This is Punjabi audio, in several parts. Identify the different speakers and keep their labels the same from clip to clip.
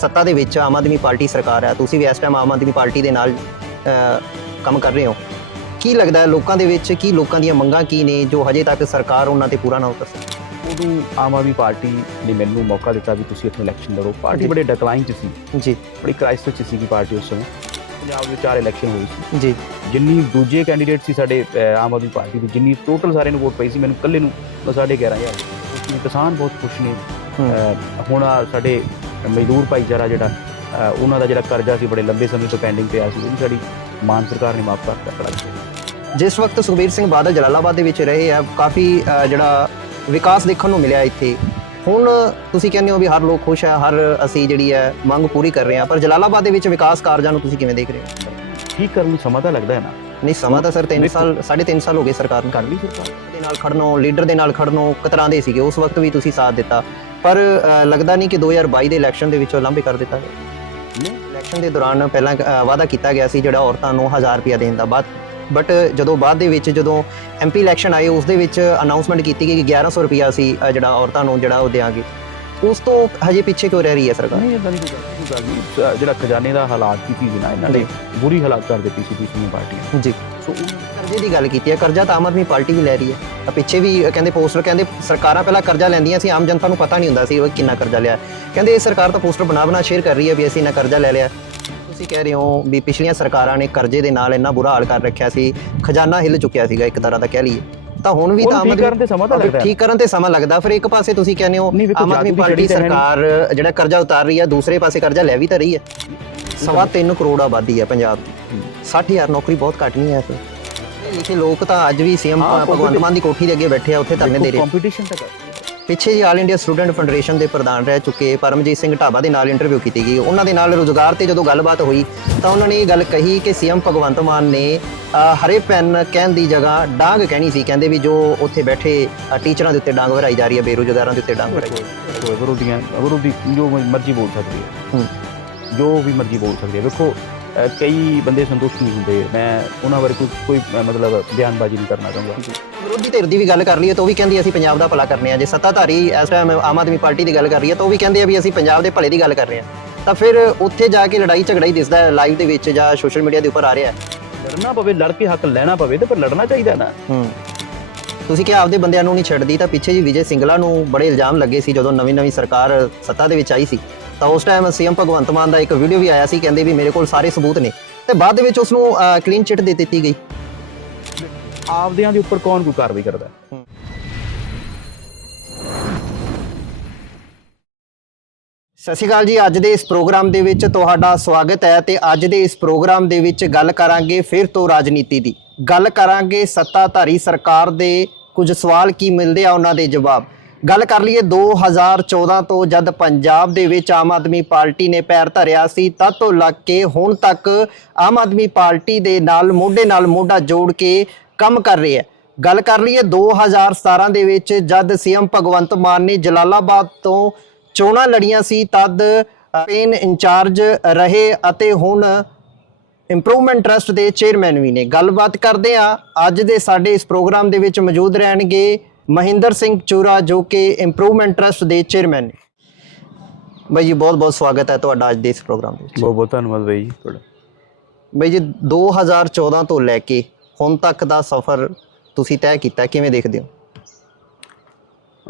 Speaker 1: ਸੱਤਾ ਦੇ ਵਿੱਚ ਆਮ ਆਦਮੀ ਪਾਰਟੀ ਸਰਕਾਰ ਹੈ ਤੁਸੀਂ ਵੀ ਇਸ ਟਾਈਮ ਆਮ ਆਦਮੀ ਪਾਰਟੀ ਦੇ ਨਾਲ ਕੰਮ ਕਰ ਰਹੇ ਹੋ। ਕੀ ਲੱਗਦਾ ਹੈ ਲੋਕਾਂ ਦੇ ਵਿੱਚ ਕੀ ਲੋਕਾਂ ਦੀਆਂ ਮੰਗਾਂ ਕੀ ਨੇ ਜੋ ਹਜੇ ਤੱਕ ਸਰਕਾਰ ਉਹਨਾਂ ਤੇ ਪੂਰਾ ਨਾ ਉਤਰ ਸਕੀ?
Speaker 2: ਉਦੋਂ ਆਮ ਆਦਮੀ ਪਾਰਟੀ ਨੇ ਮੈਨੂੰ ਮੌਕਾ ਦਿੱਤਾ ਵੀ ਤੁਸੀਂ ਇੱਥੇ ਇਲੈਕਸ਼ਨ ਲੜੋ। ਪਾਰਟੀ। ਬੜੇ ਡਿਕਲਾਈਨ 'ਚ ਸੀ।
Speaker 1: ਜੀ।
Speaker 2: ਬੜੀ ਕ੍ਰਾਈਸਿਸ 'ਚ ਸੀ ਪਾਰਟੀ ਉਸ ਸਮੇਂ। ਪੰਜਾਬ ਵਿੱਚ ਚਾਰ ਇਲੈਕਸ਼ਨ ਹੋਈ ਸੀ।
Speaker 1: ਜੀ।
Speaker 2: ਜਿੰਨੀ ਦੂਜੇ ਕੈਂਡੀਡੇਟ ਸੀ ਸਾਡੇ ਆਮ ਆਦਮੀ ਪਾਰਟੀ ਦੇ ਜਿੰਨੀ ਟੋਟਲ ਸਾਰਿਆਂ ਨੂੰ ਵੋਟ ਪਈ ਸੀ ਮੈਨੂੰ ਇਕੱਲੇ ਨੂੰ ਬਸ ਸਾਢੇ 11000 ਉਸ ਵਿੱਚ ਕਿਸਾਨ ਬਹੁਤ ਖੁਸ਼ ਨੇ। ਹੁਣ ਸਾਡੇ ਮਜ਼ਦੂਰ ਭਾਈਚਾਰਾ ਜਿਹੜਾ ਉਹਨਾਂ ਦਾ ਜਿਹੜਾ ਕਰਜ਼ਾ ਸੀ ਬੜੇ ਲੰਬੇ ਸਮੇਂ ਤੋਂ ਪੈਂਡਿੰਗ ਪਿਆ ਸੀ ਉਹ ਵੀ ਸਾਡੀ ਮਾਨ ਸਰਕਾਰ ਨੇ ਮਾਫ ਕਰਤਾ ਕੜਾ
Speaker 1: ਜਿਸ ਵਕਤ ਸੁਖਬੀਰ ਸਿੰਘ ਬਾਦਲ ਜਲਾਲਾਬਾਦ ਦੇ ਵਿੱਚ ਰਹੇ ਆ ਕਾਫੀ ਜਿਹੜਾ ਵਿਕਾਸ ਦੇਖਣ ਨੂੰ ਮਿਲਿਆ ਇੱਥੇ। ਹੁਣ ਤੁਸੀਂ ਕਹਿੰਦੇ ਹੋ ਵੀ ਹਰ ਲੋਕ ਖੁਸ਼ ਹੈ ਹਰ ਅਸੀਂ ਜਿਹੜੀ ਹੈ ਮੰਗ ਪੂਰੀ ਕਰ ਰਹੇ ਹਾਂ ਪਰ ਜਲਾਲਾਬਾਦ ਦੇ ਵਿੱਚ ਵਿਕਾਸ ਕਾਰਜਾਂ ਨੂੰ ਤੁਸੀਂ ਕਿਵੇਂ ਦੇਖ ਰਹੇ ਹੋ?
Speaker 2: ਠੀਕ ਕਰਨ ਨੂੰ ਸਮਾਂ ਤਾਂ ਲੱਗਦਾ ਹੈ ਨਾ।
Speaker 1: ਨਹੀਂ ਸਮਾਂ ਤਾਂ ਸਰ 3
Speaker 2: ਦੇਖੋ।
Speaker 1: ਸਾਲ 3.5 ਸਾਲ ਹੋ ਗਏ ਸਰਕਾਰ ਨੂੰ।
Speaker 2: ਕਰ ਲਈ ਸਰਕਾਰ।
Speaker 1: ਦੇ ਨਾਲ ਖੜਨੋਂ ਲੀਡਰ ਦੇ ਨਾਲ ਖੜਨੋਂ ਕਤਰਾਂਦੇ ਸੀਗੇ ਉਸ ਵਕਤ ਵੀ ਤੁਸੀਂ ਸਾਥ ਦਿੱਤਾ। ਪਰ ਅ, ਲੱਗਦਾ ਨਹੀਂ ਕਿ 2022 ਦੇ ਇਲੈਕਸ਼ਨ ਦੇ ਵਿੱਚੋਂ ਲਾਂਭੇ ਕਰ ਦਿੱਤਾ ਗਿਆ।
Speaker 2: ਨਹੀਂ।
Speaker 1: ਇਲੈਕਸ਼ਨ ਦੇ ਦੌਰਾਨ ਪਹਿਲਾਂ ਅ, ਵਾਅਦਾ ਕੀਤਾ ਗਿਆ ਸੀ ਜਿਹੜਾ ਔਰਤਾਂ ਨੂੰ 1000 ਰੁਪਇਆ ਦੇਣ ਦਾ ਬਾਅਦ। ਬਟ ਜਦੋਂ ਬਾਅਦ ਦੇ ਵਿੱਚ ਜਦੋਂ ਐਮਪੀ ਇਲੈਕਸ਼ਨ ਆਏ ਉਸ ਦੇ ਵਿੱਚ ਅਨਾਉਂਸਮੈਂਟ ਕੀਤੀ ਗਈ ਕਿ 1100 ਰੁਪਇਆ ਸੀ ਜਿਹੜਾ ਔਰਤਾਂ ਨੂੰ ਜਿਹੜਾ ਉਹ ਦੇਾਂਗੇ ਉਸ ਤੋਂ ਹਜੇ ਪਿੱਛੇ ਕਿਉਂ ਰਹਿ ਰਹੀ ਹੈ ਸਰਕਾਰ?
Speaker 2: ਨਹੀਂ ਇਦਾਂ ਦੀ ਕੋਈ ਗੱਲ ਨਹੀਂ, ਕੋਈ ਗੱਲ ਨਹੀਂ। ਸ- ਜਿਹੜਾ ਖਜ਼ਾਨੇ ਦਾ ਹਾਲਾਤ ਕੀਤੀ ਸੀ ਨਾ ਇਹਨਾਂ ਨੇ ਬੁਰੀ ਹਾਲਾਤ ਕਰ ਦਿੱਤੀ ਸੀ ਪਾਰਟੀਆਂ
Speaker 1: ਜੀ।
Speaker 2: ਸੋ ਉਹ
Speaker 1: ਕਰਜ਼ੇ ਦੀ ਗੱਲ ਕੀਤੀ ਹੈ ਕਰਜ਼ਾ ਤਾਂ ਆਮ ਆਦਮੀ ਪਾਰਟੀ ਵੀ ਲੈ ਰਹੀ ਹੈ। ਆ ਪਿੱਛੇ ਵੀ ਕਹਿੰਦੇ ਪੋਸਟਰ ਕਹਿੰਦੇ ਸਰਕਾਰਾਂ ਪਹਿਲਾਂ ਕਰਜ਼ਾ ਲੈਂਦੀਆਂ ਸੀ ਆਮ ਜਨਤਾ ਨੂੰ ਪਤਾ ਨਹੀਂ ਹੁੰਦਾ ਸੀ ਉਹ ਕਿੰਨਾ ਕਰਜ਼ਾ ਲਿਆ। ਕਹਿੰਦੇ ਇਹ ਸਰਕਾਰ ਤਾਂ ਪੋਸਟਰ ਬਣਾ ਬਣਾ ਸ਼ੇਅਰ ਕਰ ਰਹੀ ਹੈ ਵੀ ਅਸੀਂ ਨਾ ਕਰਜ਼ਾ ਲੈ ਲਿਆ। ਤੁਸੀਂ ਕਹਿ ਰਹੇ ਹੋ ਵੀ ਪਿਛਲੀਆਂ ਸਰਕਾਰਾਂ ਨੇ ਕਰਜ਼ੇ ਦੇ ਨਾਲ ਇੰਨਾ ਬੁਰਾ ਹਾਲ ਕਰ ਰੱਖਿਆ ਸੀ ਖਜ਼ਾਨਾ ਹਿੱਲ ਚੁੱਕਿਆ ਸੀਗਾ ਇੱਕ ਤਰ੍ਹਾਂ ਦਾ ਕਹਿ ਲਈਏ। ਤਾਂ ਹੁਣ ਵੀ ਤਾਂ
Speaker 2: ਠੀਕ
Speaker 1: ਆਦਮੀ
Speaker 2: ਕਰਨ ਤੇ ਸਮਾਂ ਤਾਂ ਲੱਗਦਾ ਹੈ।
Speaker 1: ਠੀਕ ਕਰਨ ਤੇ ਸਮਾਂ ਲੱਗਦਾ ਫਿਰ ਇੱਕ ਪਾਸੇ ਤੁਸੀਂ ਕਹਿੰਦੇ ਹੋ ਆਮ ਆਦਮੀ ਪਾਰਟੀ
Speaker 2: ਤਾਂ ਹੈ।
Speaker 1: ਸਰਕਾਰ ਜਿਹੜਾ ਕਰਜ਼ਾ ਉਤਾਰ ਰਹੀ ਹੈ ਦੂਸਰੇ ਪਾਸੇ ਕਰਜ਼ਾ ਲੈ ਵੀ ਤਾਂ ਰਹੀ ਹੈ। ਸਵਾ 3 ਕਰੋੜ ਆਬਾਦੀ ਹੈ ਪੰਜਾਬ ਦੀ। 60000 ਨੌਕਰੀ ਬਹੁਤ ਘੱਟ ਨਹੀਂ ਹੈ ਫਿਰ ਲਿਖੇ ਲੋਕ ਤਾਂ ਅੱਜ ਵੀ ਸੀਐਮ ਭਗਵੰਤ ਮਾਨ ਦੀ ਕੋਠੀ ਦੇ ਅੱਗੇ ਬੈਠੇ ਆ ਉੱਥੇ ਧਰਨੇ ਦੇ ਰਹੇ
Speaker 2: ਕੰਪੀਟੀਸ਼ਨ ਤਾਂ ਕਰ
Speaker 1: ਪਿੱਛੇ ਜੀ ਆਲ ਇੰਡੀਆ ਸਟੂਡੈਂਟ ਫੈਡਰੇਸ਼ਨ ਦੇ ਪ੍ਰਧਾਨ ਰਹਿ ਚੁੱਕੇ ਪਰਮਜੀਤ ਸਿੰਘ ਢਾਬਾ ਦੇ ਨਾਲ ਇੰਟਰਵਿਊ ਕੀਤੀ ਗਈ। ਉਹਨਾਂ ਦੇ ਨਾਲ ਰੋਜ਼ਗਾਰ ਤੇ ਜਦੋਂ ਗੱਲਬਾਤ ਹੋਈ ਤਾਂ ਉਹਨਾਂ ਨੇ ਇਹ ਗੱਲ ਕਹੀ ਕਿ ਸੀਐਮ ਭਗਵੰਤ ਮਾਨ ਨੇ ਹਰੇ ਪੈਨ ਕਹਿਣ ਦੀ ਜਗ੍ਹਾ ਡਾਂਗ ਕਹਿਣੀ ਸੀ। ਕਹਿੰਦੇ ਵੀ ਜੋ ਉੱਥੇ ਬੈਠੇ ਟੀਚਰਾਂ ਦੇ ਉੱਤੇ ਡਾਂਗ ਵਰਾਈ ਜਾ ਰਹੀ ਹੈ ਬੇਰੁਜ਼ਗਾਰਾਂ ਦੇ ਉੱਤੇ ਡਾਂਗ ਵਰਾਈ ਜਾ ਰਹੀ ਹੈ।
Speaker 2: ਕੋਈ ਵਿਰੋਧੀਆਂ ਵਿਰੋਧੀ ਜੋ ਮਰਜ਼ੀ ਬੋਲ ਸਕਦੀ
Speaker 1: ਹੂੰ।
Speaker 2: ਜੋ ਵੀ ਮਰਜ਼ੀ ਬੋਲ ਸਕਦੀ ਹੈ ਵੇਖੋ ਕਈ ਬੰਦੇ ਸੰਤੁਸ਼ਟ ਨਹੀਂ ਹੁੰਦੇ। ਮੈਂ ਉਹਨਾਂ ਬਾਰੇ ਕੋਈ ਕੋਈ ਮਤਲਬ ਬਿਆਨਬਾਜ਼ੀ ਨਹੀਂ ਕਰਨਾ ਚਾਹੁੰਦਾ।
Speaker 1: ਵਿਰੋਧੀ ਧਿਰ ਦੀ ਵੀ ਗੱਲ ਕਰ ਲਈਏ ਤਾਂ ਉਹ ਵੀ ਕਹਿੰਦੀ ਅਸੀਂ ਪੰਜਾਬ ਦਾ ਭਲਾ ਕਰਨੇ ਆ। ਜੇ ਸੱਤਾਧਾਰੀ ਇਸ ਟਾਈਮ ਆਮ ਆਦਮੀ ਪਾਰਟੀ ਦੀ ਗੱਲ ਕਰ ਰਹੀ ਹੈ ਤਾਂ ਉਹ ਵੀ ਕਹਿੰਦੇ ਆ ਵੀ ਅਸੀਂ ਪੰਜਾਬ ਦੇ ਭਲੇ ਦੀ ਗੱਲ ਕਰ ਰਹੇ ਹਾਂ ਤਾਂ ਫਿਰ ਉੱਥੇ ਜਾ ਕੇ ਲੜਾਈ ਝਗੜਾ ਹੀ ਦਿਸਦਾ ਹੈ ਲਾਈਵ ਦੇ ਵਿੱਚ ਜਾਂ ਸੋਸ਼ਲ ਮੀਡੀਆ ਦੇ ਉੱਪਰ ਆ ਰਿਹਾ ਹੈ।
Speaker 2: ਲੜਨਾ ਪਵੇ ਲੜ ਕੇ ਹੱਕ ਲੈਣਾ ਪਵੇ ਤੇ ਪਰ ਲੜਨਾ ਚਾਹੀਦਾ ਨਾ।
Speaker 1: ਹੂੰ। ਤੁਸੀਂ ਕਿ ਆਪਦੇ ਬੰਦਿਆਂ ਨੂੰ ਨਹੀਂ ਛੱਡਦੀ ਤਾਂ ਪਿੱਛੇ ਜੀ ਵਿਜੇ ਸਿੰਗਲਾ ਨੂੰ ਬੜੇ ਇਲਜ਼ਾਮ ਲੱਗੇ ਸੀ ਜਦੋਂ ਨਵੀਂ ਨਵੀਂ ਸਰਕਾਰ ਸੱਤਾ ਦੇ ਵਿੱਚ ਆਈ ਸੀ। ਤਾਂ ਉਸ ਟਾਈਮ ਸੀਐਮ ਭਗਵੰਤ ਮਾਨ ਦਾ ਇੱਕ ਵੀਡੀਓ ਵੀ ਆਇਆ ਸੀ ਕਹਿੰਦੇ ਵੀ ਮੇਰੇ ਕੋਲ ਸਾਰੇ ਸਬੂਤ ਨੇ। ਤੇ ਬਾਅਦ ਦੇ ਵਿੱਚ ਉਸ ਨੂੰ ਕਲੀਨ ਚਿੱਟ ਦੇ ਦਿੱਤੀ ਗਈ।
Speaker 2: ਆਪਦਿਆਂ ਦੇ ਉੱਪਰ ਕੌਣ ਕੋਈ ਕਾਰਵਾਈ ਕਰਦਾ ਹੈ?
Speaker 1: ਸਤਿ ਸ਼੍ਰੀ ਅਕਾਲ ਜੀ ਅੱਜ ਦੇ ਇਸ ਪ੍ਰੋਗਰਾਮ ਦੇ ਵਿੱਚ ਤੁਹਾਡਾ ਸਵਾਗਤ ਹੈ ਤੇ ਅੱਜ ਦੇ ਇਸ ਪ੍ਰੋਗਰਾਮ ਦੇ ਵਿੱਚ ਗੱਲ ਕਰਾਂਗੇ ਫਿਰ ਤੋਂ ਰਾਜਨੀਤੀ ਦੀ। ਗੱਲ ਕਰਾਂਗੇ ਸੱਤਾਧਾਰੀ ਸਰਕਾਰ ਦੇ ਕੁਝ ਸਵਾਲ ਕੀ ਮਿਲਦੇ ਆ ਉਹਨਾਂ ਦੇ ਜਵਾਬ। ਗੱਲ ਕਰ ਲਈਏ 2014 ਤੋਂ ਜਦ ਪੰਜਾਬ ਦੇ ਵਿੱਚ ਆਮ ਆਦਮੀ ਪਾਰਟੀ ਨੇ ਪੈਰ ਧਰਿਆ ਸੀ, ਤਦ ਤੋਂ ਲੱਗ ਕੇ ਹੁਣ ਤੱਕ ਆਮ ਆਦਮੀ ਪਾਰਟੀ ਦੇ ਨਾਲ ਮੋਢੇ ਨਾਲ ਮੋਢਾ ਜੋੜ ਕੇ ਕੰਮ ਕਰ ਰਹੀ ਹੈ। ਗੱਲ ਕਰ ਲਈਏ 2017 ਦੇ ਵਿੱਚ ਜਦ ਸੀਐਮ ਭਗਵੰਤ ਮਾਨ ਨੇ ਜਲਾਲਾਬਾਦ ਤੋਂ ਚੋਣਾਂ ਲੜੀਆਂ ਸੀ, ਤਦ ਪੇਨ ਇੰਚਾਰਜ ਰਹੇ ਅਤੇ ਹੁਣ ਇੰਪਰੂਵਮੈਂਟ ਟਰਸਟ ਦੇ ਚੇਅਰਮੈਨ ਵੀ ਨੇ। ਗੱਲਬਾਤ ਕਰਦੇ ਆ ਅੱਜ ਦੇ ਸਾਡੇ ਇਸ ਪ੍ਰੋਗਰਾਮ ਦੇ ਵਿੱਚ ਮੌਜੂਦ ਰਹਿਣਗੇ ਮਹਿੰਦਰ ਸਿੰਘ ਚੂਰਾ ਜੋ ਕਿ ਇੰਪਰੂਵਮੈਂਟ ਟਰਸਟ ਦੇ ਚੇਅਰਮੈਨ ਨੇ। ਬਾਈ ਜੀ ਬਹੁਤ ਬਹੁਤ ਸਵਾਗਤ ਹੈ ਤੁਹਾਡਾ ਅੱਜ ਦੇ ਇਸ ਪ੍ਰੋਗਰਾਮ ਵਿੱਚ।
Speaker 2: ਬਹੁਤ ਬਹੁਤ ਧੰਨਵਾਦ ਬਾਈ ਜੀ ਤੁਹਾਡਾ।
Speaker 1: ਬਾਈ ਜੀ 2014 ਤੋਂ ਲੈ ਕੇ ਹੁਣ ਤੱਕ ਦਾ ਸਫ਼ਰ ਤੁਸੀਂ ਤੈਅ ਕੀਤਾ ਕਿਵੇਂ ਦੇਖਦੇ ਹੋ?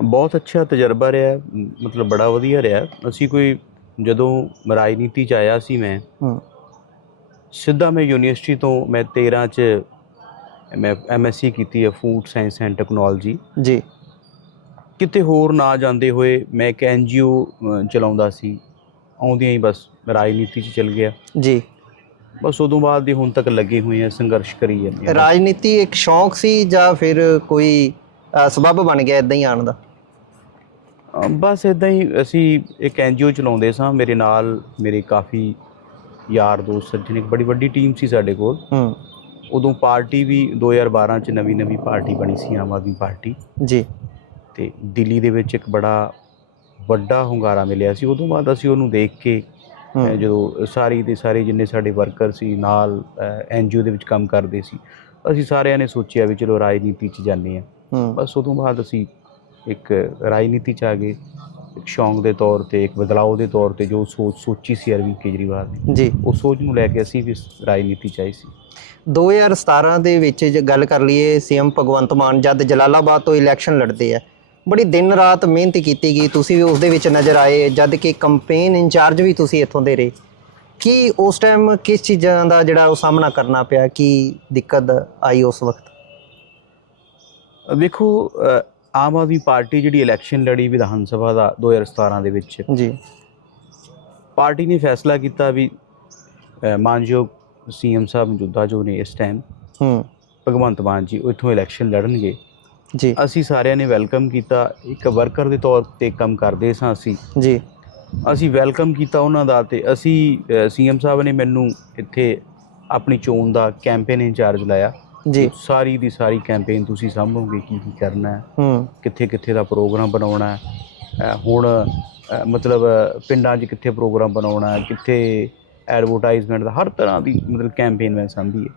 Speaker 2: ਬਹੁਤ ਅੱਛਾ ਤਜਰਬਾ ਰਿਹਾ ਮਤਲਬ ਬੜਾ ਵਧੀਆ ਰਿਹਾ। ਅਸੀਂ ਕੋਈ ਜਦੋਂ ਰਾਜਨੀਤੀ ਚ ਆਇਆ ਸੀ ਮੈਂ
Speaker 1: ਹੂੰ।
Speaker 2: ਸਿੱਧਾ ਮੈਂ ਯੂਨੀਵਰਸਿਟੀ ਤੋਂ ਮੈਂ 13 ਚ ਐਮਐਸਸੀ ਕੀਤੀ ਹੈ ਫੂਡ ਸਾਇੰਸ ਐਂਡ ਟੈਕਨੋਲੋਜੀ
Speaker 1: ਜੀ।
Speaker 2: ਕਿਤੇ ਹੋਰ ਨਾ ਜਾਂਦੇ ਹੋਏ ਮੈਂ ਇੱਕ ਐਨਜੀਓ ਚਲਾਉਂਦਾ ਸੀ। ਆਉਂਦਿਆਂ ਹੀ ਬਸ ਰਾਜਨੀਤੀ 'ਚ ਚਲ ਗਿਆ।
Speaker 1: ਜੀ।
Speaker 2: ਬਸ ਉਦੋਂ ਬਾਅਦ ਦੀ ਹੁਣ ਤੱਕ ਲੱਗੇ ਹੋਏ ਆ ਸੰਘਰਸ਼ ਕਰੀ ਜਾਂਦੇ ਆ।
Speaker 1: ਰਾਜਨੀਤੀ ਇੱਕ ਸ਼ੌਂਕ ਸੀ ਜਾਂ ਫਿਰ ਕੋਈ ਸਬੱਬ ਬਣ ਗਿਆ ਇਦਾਂ ਹੀ ਆਉਣ ਦਾ?
Speaker 2: ਬਸ ਇਦਾਂ ਹੀ ਅਸੀਂ ਇੱਕ ਐਨਜੀਓ ਚਲਾਉਂਦੇ ਸਾਂ। ਮੇਰੇ ਨਾਲ ਮੇਰੇ ਕਾਫੀ ਯਾਰ ਦੋਸਤ ਸੱਜਣ ਇੱਕ ਬੜੀ ਵੱਡੀ ਟੀਮ ਸੀ ਸਾਡੇ ਕੋਲ।
Speaker 1: ਹੂੰ।
Speaker 2: ਉਦੋਂ ਪਾਰਟੀ ਵੀ 2012 ਚ ਨਵੀਂ ਨਵੀਂ ਪਾਰਟੀ ਬਣੀ ਸੀ ਆਮ ਆਦਮੀ ਪਾਰਟੀ।
Speaker 1: ਜੀ।
Speaker 2: ਤੇ ਦਿੱਲੀ ਦੇ ਵਿੱਚ ਇੱਕ ਬੜਾ ਵੱਡਾ ਹੁੰਗਾਰਾ ਮਿਲਿਆ ਸੀ। ਉਦੋਂ ਬਾਅਦ ਅਸੀਂ ਉਹਨੂੰ ਦੇਖ ਕੇ ਜਦੋਂ ਸਾਰੀ ਦੇ ਸਾਰੇ ਜਿੰਨੇ ਸਾਡੇ ਵਰਕਰ ਸੀ ਨਾਲ ਐਨਜੀਓ ਦੇ ਵਿੱਚ ਕੰਮ ਕਰਦੇ ਸੀ ਅਸੀਂ ਸਾਰਿਆਂ ਨੇ ਸੋਚਿਆ ਵੀ ਚਲੋ ਰਾਜਨੀਤੀ 'ਚ ਜਾਂਦੇ ਆ
Speaker 1: ਹੂੰ।
Speaker 2: ਬਸ ਉਦੋਂ ਬਾਅਦ ਅਸੀਂ ਇੱਕ ਰਾਜਨੀਤੀ 'ਚ ਆ ਗਏ। ਇੱਕ ਸ਼ੌਂਕ ਦੇ ਤੌਰ ਤੇ ਇੱਕ ਬਦਲਾਅ ਦੇ ਤੌਰ ਤੇ ਜੋ ਸੋਚ ਸੋਚੀ ਸੀ ਅਰਵਿੰਦ ਕੇਜਰੀਵਾਲ ਨੇ।
Speaker 1: ਜੀ।
Speaker 2: ਉਹ ਸੋਚ ਨੂੰ ਲੈ ਕੇ ਅਸੀਂ ਵੀ ਰਾਜਨੀਤੀ ਚ ਆਏ ਸੀ।
Speaker 1: 2017 ਦੇ ਵਿੱਚ ਜੇ ਗੱਲ ਕਰ ਲਈਏ ਸੀਐਮ ਭਗਵੰਤ ਮਾਨ ਜਦ ਜਲਾਲਾਬਾਦ ਤੋਂ ਇਲੈਕਸ਼ਨ ਲੜਦੇ ਆ ਬੜੀ ਦਿਨ ਰਾਤ ਮਿਹਨਤ ਕੀਤੀ ਗਈ ਤੁਸੀਂ ਵੀ ਉਸ ਦੇ ਵਿੱਚ ਨਜ਼ਰ ਆਏ ਜਦ ਕਿ ਕੰਪੇਨ ਇੰਚਾਰਜ ਵੀ ਤੁਸੀਂ ਇੱਥੋਂ ਦੇ ਰਹੇ। ਕੀ ਉਸ ਟਾਈਮ ਕਿਸ ਚੀਜ਼ਾਂ ਦਾ ਜਿਹੜਾ ਉਹ ਸਾਹਮਣਾ ਕਰਨਾ ਪਿਆ ਕੀ ਦਿੱਕਤ ਆਈ ਉਸ ਵਕਤ?
Speaker 2: ਵੇਖੋ ਆਮ ਆਦਮੀ ਪਾਰਟੀ ਜਿਹੜੀ ਇਲੈਕਸ਼ਨ ਲੜੀ ਵਿਧਾਨ ਸਭਾ ਦਾ 2017 ਦੇ ਵਿੱਚ
Speaker 1: ਜੀ।
Speaker 2: ਪਾਰਟੀ ਨੇ ਫੈਸਲਾ ਕੀਤਾ ਵੀ ਮਾਨਯੋਗ ਸੀਐਮ ਸਾਹਿਬ ਮੌਜੂਦਾ ਜੋ ਨੇ ਇਸ ਟਾਈਮ
Speaker 1: ਹੂੰ।
Speaker 2: ਭਗਵੰਤ ਮਾਨ ਜੀ ਉਹ ਇੱਥੋਂ ਇਲੈਕਸ਼ਨ ਲੜਨਗੇ।
Speaker 1: ਜੀ।
Speaker 2: ਅਸੀਂ ਸਾਰਿਆਂ ਨੇ ਵੈਲਕਮ ਕੀਤਾ। ਇੱਕ ਵਰਕਰ ਦੇ ਤੌਰ ਤੇ ਕੰਮ ਕਰਦੇ ਸਾਂ ਅਸੀਂ।
Speaker 1: ਜੀ।
Speaker 2: ਅਸੀਂ ਵੈਲਕਮ ਕੀਤਾ ਉਹਨਾਂ ਦਾ ਤੇ ਅਸੀਂ ਸੀਐਮ ਸਾਹਿਬ ਨੇ ਮੈਨੂੰ ਇੱਥੇ ਆਪਣੀ ਚੋਣ ਦਾ ਕੈਂਪੇਨ ਇੰਚਾਰਜ ਲਾਇਆ।
Speaker 1: ਜੀ।
Speaker 2: ਸਾਰੀ ਦੀ ਸਾਰੀ ਕੈਂਪੇਨ ਤੁਸੀਂ ਸੰਭੋਗੇ ਕੀ ਕੀ ਕਰਨਾ ਹੈ।
Speaker 1: ਹੂੰ।
Speaker 2: ਕਿੱਥੇ ਕਿੱਥੇ ਦਾ ਪ੍ਰੋਗਰਾਮ ਬਣਾਉਣਾ ਹੈ। ਹੁਣ ਮਤਲਬ ਪਿੰਡਾਂ 'ਚ ਕਿੱਥੇ ਪ੍ਰੋਗਰਾਮ ਬਣਾਉਣਾ ਹੈ ਕਿੱਥੇ ਐਡਵਰਟਾਈਜ਼ਮੈਂਟ ਦਾ ਹਰ ਤਰ੍ਹਾਂ ਦੀ ਮਤਲਬ ਕੈਂਪੇਨ ਮੈਂ ਸੰਭੀ ਹੈ।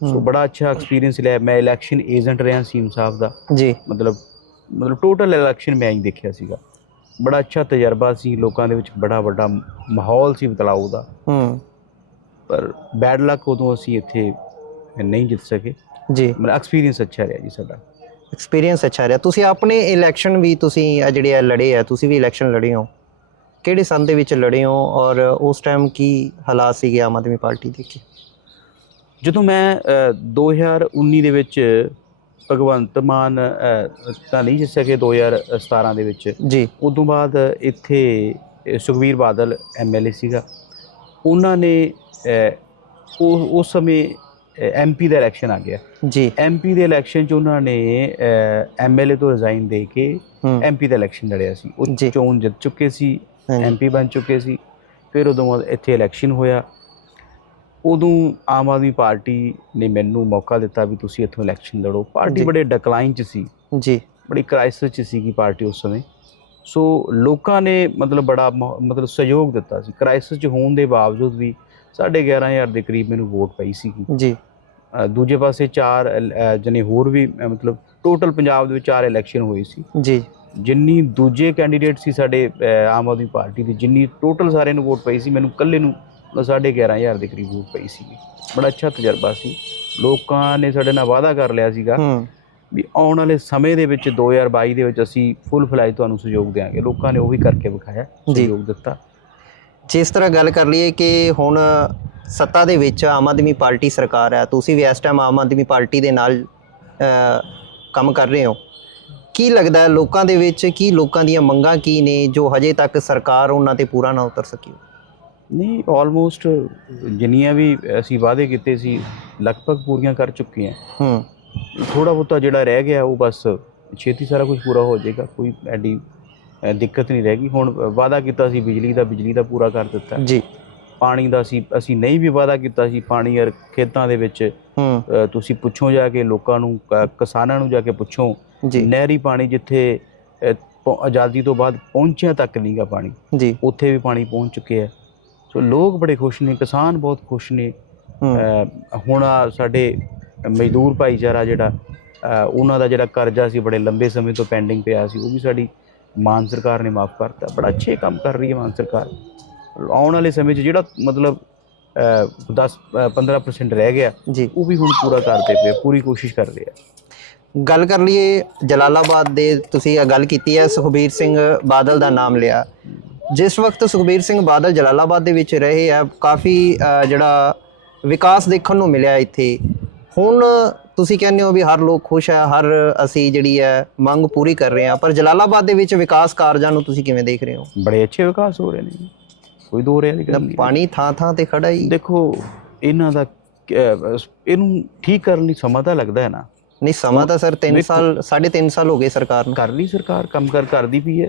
Speaker 2: ਸੋ। ਬੜਾ ਅੱਛਾ ਐਕਸਪੀਰੀਅੰਸ ਲਿਆ। ਮੈਂ ਇਲੈਕਸ਼ਨ ਏਜੰਟ ਰਿਹਾ ਸੀਐਮ ਸਾਹਿਬ ਦਾ।
Speaker 1: ਜੀ।
Speaker 2: ਮਤਲਬ ਮਤਲਬ ਟੋਟਲ ਇਲੈਕਸ਼ਨ ਮੈਂ ਹੀ ਦੇਖਿਆ ਸੀਗਾ। ਬੜਾ ਅੱਛਾ ਤਜਰਬਾ ਸੀ। ਲੋਕਾਂ ਦੇ ਵਿੱਚ ਬੜਾ ਵੱਡਾ ਮਾਹੌਲ ਸੀ ਬਦਲਾਅ ਦਾ।
Speaker 1: ਹੂੰ।
Speaker 2: ਪਰ ਬੈਡ ਲੱਕ ਉਦੋਂ ਅਸੀਂ ਇੱਥੇ ਨਹੀਂ ਜਿੱਤ ਸਕੇ।
Speaker 1: ਜੀ।
Speaker 2: ਮਤਲਬ ਐਕਸਪੀਰੀਅੰਸ ਅੱਛਾ ਰਿਹਾ ਜੀ ਸਾਡਾ।
Speaker 1: ਐਕਸਪੀਰੀਅੰਸ ਅੱਛਾ ਰਿਹਾ। ਤੁਸੀਂ ਆਪਣੇ ਇਲੈਕਸ਼ਨ ਵੀ ਤੁਸੀਂ ਜਿਹੜੇ ਆ ਲੜੇ ਆ ਤੁਸੀਂ ਵੀ ਇਲੈਕਸ਼ਨ ਲੜੇ ਹੋ। ਕਿਹੜੇ ਸੰਨ ਦੇ ਵਿੱਚ ਲੜੇ ਹੋ ਔਰ ਉਸ ਟਾਈਮ ਕੀ ਹਾਲਾਤ ਸੀਗੇ ਆਮ ਆਦਮੀ ਪਾਰਟੀ ਦੇ ਕੀ?
Speaker 2: ਜਦੋਂ ਮੈਂ ਅ, 2019 ਦੇ ਵਿੱਚ ਭਗਵੰਤ ਮਾਨ ਅ, ਤਾਂ ਨਹੀਂ ਜਿੱਤ ਸਕੇ 2017 ਦੇ ਵਿੱਚ
Speaker 1: ਜੀ।
Speaker 2: ਉਦੋਂ ਬਾਅਦ ਇੱਥੇ ਅ, ਸੁਖਬੀਰ ਬਾਦਲ ਐਮਐਲਏ ਸੀਗਾ। ਉਹਨਾਂ ਨੇ ਅ, ਉਹ ਉਸ ਸਮੇਂ ਐਮਪੀ ਦਾ ਇਲੈਕਸ਼ਨ ਆ ਗਿਆ।
Speaker 1: ਜੀ।
Speaker 2: ਐਮਪੀ ਦੇ ਇਲੈਕਸ਼ਨ 'ਚ ਉਹਨਾਂ ਨੇ ਐਮਐਲਏ ਤੋਂ ਰਿਜ਼ਾਈਨ ਦੇ ਕੇ
Speaker 1: ਹੂੰ।
Speaker 2: ਐਮਪੀ ਦਾ ਇਲੈਕਸ਼ਨ ਲੜਿਆ ਸੀ। ਉਹ
Speaker 1: ਜੀ।
Speaker 2: ਚੋਣ ਜਿੱਤ ਚੁੱਕੇ ਸੀ। ਐਮਪੀ ਬਣ ਚੁੱਕੇ ਸੀ। ਫਿਰ ਉਦੋਂ ਬਾਅਦ ਇੱਥੇ ਇਲੈਕਸ਼ਨ ਹੋਇਆ। ਉਦੋਂ ਆਮ ਆਦਮੀ ਪਾਰਟੀ ਨੇ ਮੈਨੂੰ ਮੌਕਾ ਦਿੱਤਾ ਵੀ ਤੁਸੀਂ ਇੱਥੋਂ ਇਲੈਕਸ਼ਨ ਲੜੋ। ਪਾਰਟੀ। ਬੜੇ ਡਿਕਲਾਈਨ 'ਚ ਸੀ।
Speaker 1: ਜੀ।
Speaker 2: ਬੜੀ ਕ੍ਰਾਈਸਿਸ 'ਚ ਸੀਗੀ ਪਾਰਟੀ ਉਸ ਸਮੇਂ। ਸੋ ਲੋਕਾਂ ਨੇ ਮਤਲਬ ਬੜਾ ਮਤਲਬ ਸਹਿਯੋਗ ਦਿੱਤਾ ਸੀ। ਕ੍ਰਾਈਸਿਸ 'ਚ ਹੋਣ ਦੇ ਬਾਵਜੂਦ ਵੀ 11500 ਦੇ ਕਰੀਬ ਮੈਨੂੰ ਵੋਟ ਪਈ ਸੀਗੀ।
Speaker 1: ਜੀ।
Speaker 2: ਦੂਜੇ ਪਾਸੇ ਚਾਰ ਜਣੇ ਹੋਰ ਵੀ ਮਤਲਬ ਟੋਟਲ ਪੰਜਾਬ ਦੇ ਵਿੱਚ ਚਾਰ ਇਲੈਕਸ਼ਨ ਹੋਏ ਸੀ।
Speaker 1: ਜੀ।
Speaker 2: ਜਿੰਨੀ ਦੂਜੇ ਕੈਂਡੀਡੇਟ ਸੀ ਸਾਡੇ ਆਮ ਆਦਮੀ ਪਾਰਟੀ ਦੀ ਜਿੰਨੀ ਟੋਟਲ ਸਾਰਿਆਂ ਨੂੰ ਵੋਟ ਪਈ ਸੀ ਮੈਨੂੰ ਇਕੱਲੇ ਨੂੰ 11500 ਦੇ ਕਰੀਬ ਵੋਟ ਪਈ ਸੀ ਬੜਾ ਅੱਛਾ ਤਜਰਬਾ ਸੀ। ਲੋਕਾਂ ਨੇ ਸਾਡੇ ਨਾਲ ਵਾਅਦਾ ਕਰ ਲਿਆ ਸੀਗਾ ਵੀ ਆਉਣ ਵਾਲੇ ਸਮੇਂ ਦੇ ਵਿੱਚ 2022 ਦੇ ਵਿੱਚ ਅਸੀਂ ਫੁੱਲ ਫਲਾਈ ਤੁਹਾਨੂੰ ਸਹਿਯੋਗ ਦੇਵਾਂਗੇ ਲੋਕਾਂ ਨੇ ਉਹੀ ਕਰਕੇ ਵਿਖਾਇਆ। ਸਹਿਯੋਗ ਦਿੱਤਾ।
Speaker 1: ਜਿਸ ਤਰ੍ਹਾਂ ਗੱਲ ਕਰ ਲਈਏ ਕਿ ਹੁਣ ਸੱਤਾ ਦੇ ਵਿੱਚ ਆਮ ਆਦਮੀ ਪਾਰਟੀ ਸਰਕਾਰ ਹੈ ਤੁਸੀਂ ਵੀ ਇਸ ਟਾਈਮ ਆਮ ਆਦਮੀ ਪਾਰਟੀ ਦੇ ਨਾਲ ਕੰਮ ਕਰ ਰਹੇ ਹੋ। ਕੀ ਲੱਗਦਾ ਹੈ ਲੋਕਾਂ ਦੇ ਵਿੱਚ? ਕੀ ਲੋਕਾਂ ਦੀਆਂ ਮੰਗਾਂ ਕੀ ਨੇ ਜੋ ਹਜੇ ਤੱਕ ਸਰਕਾਰ ਉਹਨਾਂ ਤੇ ਪੂਰਾ ਨਾ ਉਤਰ ਸਕੀ?
Speaker 2: ਨਹੀਂ ਆਲਮੋਸਟ ਜਿੰਨੀਆਂ ਵੀ ਅਸੀਂ ਵਾਅਦੇ ਕੀਤੇ ਸੀ ਲਗਭਗ ਪੂਰੀਆਂ ਕਰ ਚੁੱਕੇ ਹਾਂ।
Speaker 1: ਹੂੰ।
Speaker 2: ਥੋੜਾ ਬਹੁਤਾ ਜਿਹੜਾ ਰਹਿ ਗਿਆ ਉਹ ਬਸ ਛੇਤੀ ਸਾਰਾ ਕੁਝ ਪੂਰਾ ਹੋ ਜਾਏਗਾ ਕੋਈ ਐਡੀ ਦਿੱਕਤ ਨਹੀਂ ਰਹੇਗੀ ਹੁਣ ਵਾਅਦਾ ਕੀਤਾ ਸੀ ਬਿਜਲੀ ਦਾ ਬਿਜਲੀ ਦਾ ਪੂਰਾ ਕਰ ਦਿੱਤਾ।
Speaker 1: ਜੀ।
Speaker 2: ਪਾਣੀ ਦਾ ਸੀ ਅਸੀਂ ਨਹੀਂ ਵੀ ਵਾਅਦਾ ਕੀਤਾ ਸੀ ਪਾਣੀ ਯਾਰ ਖੇਤਾਂ ਦੇ ਵਿੱਚ ਤੁਸੀਂ ਪੁੱਛੋ ਜਾ ਕੇ ਲੋਕਾਂ ਨੂੰ ਕਿਸਾਨਾਂ ਨੂੰ ਜਾ ਕੇ ਪੁੱਛੋ।
Speaker 1: ਜੀ।
Speaker 2: ਨਹਿਰੀ ਪਾਣੀ ਜਿੱਥੇ ਆਜ਼ਾਦੀ ਤੋਂ ਬਾਅਦ ਪਹੁੰਚਿਆ ਤੱਕ ਨਹੀਂਗਾ ਪਾਣੀ।
Speaker 1: ਜੀ।
Speaker 2: ਉੱਥੇ ਵੀ ਪਾਣੀ ਪਹੁੰਚ ਚੁੱਕਿਆ। ਹੈ ਸੋ ਲੋਕ ਬੜੇ ਖੁਸ਼ ਨੇ ਕਿਸਾਨ ਬਹੁਤ ਖੁਸ਼ ਨੇ। ਹੁਣ ਸਾਡੇ ਮਜ਼ਦੂਰ ਭਾਈਚਾਰਾ ਜਿਹੜਾ ਉਹਨਾਂ ਦਾ ਜਿਹੜਾ ਕਰਜ਼ਾ ਸੀ ਬੜੇ ਲੰਬੇ ਸਮੇਂ ਤੋਂ ਪੈਂਡਿੰਗ ਪਿਆ ਸੀ ਉਹ ਵੀ ਸਾਡੀ ਮਾਨ ਸਰਕਾਰ ਨੇ ਮਾਫ ਕਰਤਾ। ਬੜਾ ਅੱਛੇ ਕੰਮ ਕਰ ਰਹੀ ਹੈ ਮਾਨ ਸਰਕਾਰ। ਆਉਣ ਵਾਲੇ ਸਮੇਂ 'ਚ ਜਿਹੜਾ ਮਤਲਬ ਅ, 10 ਅ, 15% ਰਹਿ ਗਿਆ
Speaker 1: ਜੀ।
Speaker 2: ਉਹ ਵੀ ਹੁਣ ਪੂਰਾ ਕਰਦੇ ਪਏ ਪੂਰੀ ਕੋਸ਼ਿਸ਼ ਕਰ ਰਹੇ ਆ।
Speaker 1: ਗੱਲ ਕਰ ਲਈਏ ਜਲਾਲਾਬਾਦ ਦੇ ਤੁਸੀਂ ਇਹ ਗੱਲ ਕੀਤੀ ਹੈ ਸੁਖਬੀਰ ਸਿੰਘ ਬਾਦਲ ਦਾ ਨਾਮ ਲਿਆ। ਜਿਸ ਵਕਤ ਸੁਖਬੀਰ ਸਿੰਘ ਬਾਦਲ ਜਲਾਲਾਬਾਦ ਦੇ ਵਿੱਚ ਰਹੇ ਆ ਕਾਫੀ ਅ, ਜਿਹੜਾ ਵਿਕਾਸ ਦੇਖਣ ਨੂੰ ਮਿਲਿਆ ਇੱਥੇ। ਹੁਣ ਤੁਸੀਂ ਕਹਿੰਦੇ ਹੋ ਵੀ ਹਰ ਲੋਕ ਖੁਸ਼ ਹੈ ਹਰ ਅਸੀਂ ਜਿਹੜੀ ਹੈ ਮੰਗ ਪੂਰੀ ਕਰ ਰਹੇ ਹਾਂ ਪਰ ਜਲਾਲਾਬਾਦ ਦੇ ਵਿੱਚ ਵਿਕਾਸ ਕਾਰਜਾਂ ਨੂੰ ਤੁਸੀਂ ਕਿਵੇਂ ਦੇਖ ਰਹੇ ਹੋ?
Speaker 2: ਬੜੇ ਅੱਛੇ ਵਿਕਾਸ ਹੋ ਰਹੇ ਨੇ ਕੋਈ ਦੋ ਰਿਹਾ ਨਹੀਂ ਗੱਲ
Speaker 1: ਪਾਣੀ ਥਾਂ ਥਾਂ ਤੇ ਖੜਾ ਹੀ।
Speaker 2: ਦੇਖੋ ਇਹਨਾਂ ਦਾ ਅਹ, ਇਹਨੂੰ ਠੀਕ ਕਰਨ ਲਈ ਸਮਾਂ ਤਾਂ ਲੱਗਦਾ ਹੈ ਨਾ।
Speaker 1: ਨਹੀਂ ਸਮਾਂ ਤਾਂ ਸਰ 3
Speaker 2: ਵੇਖੋ-
Speaker 1: ਸਾਲ 3.5 ਸਾਲ ਹੋ ਗਏ ਸਰਕਾਰ ਨੂੰ।
Speaker 2: ਕਰ ਲਈ ਸਰਕਾਰ ਕੰਮ ਕਰ ਕਰਦੀ ਵੀ ਹੈ।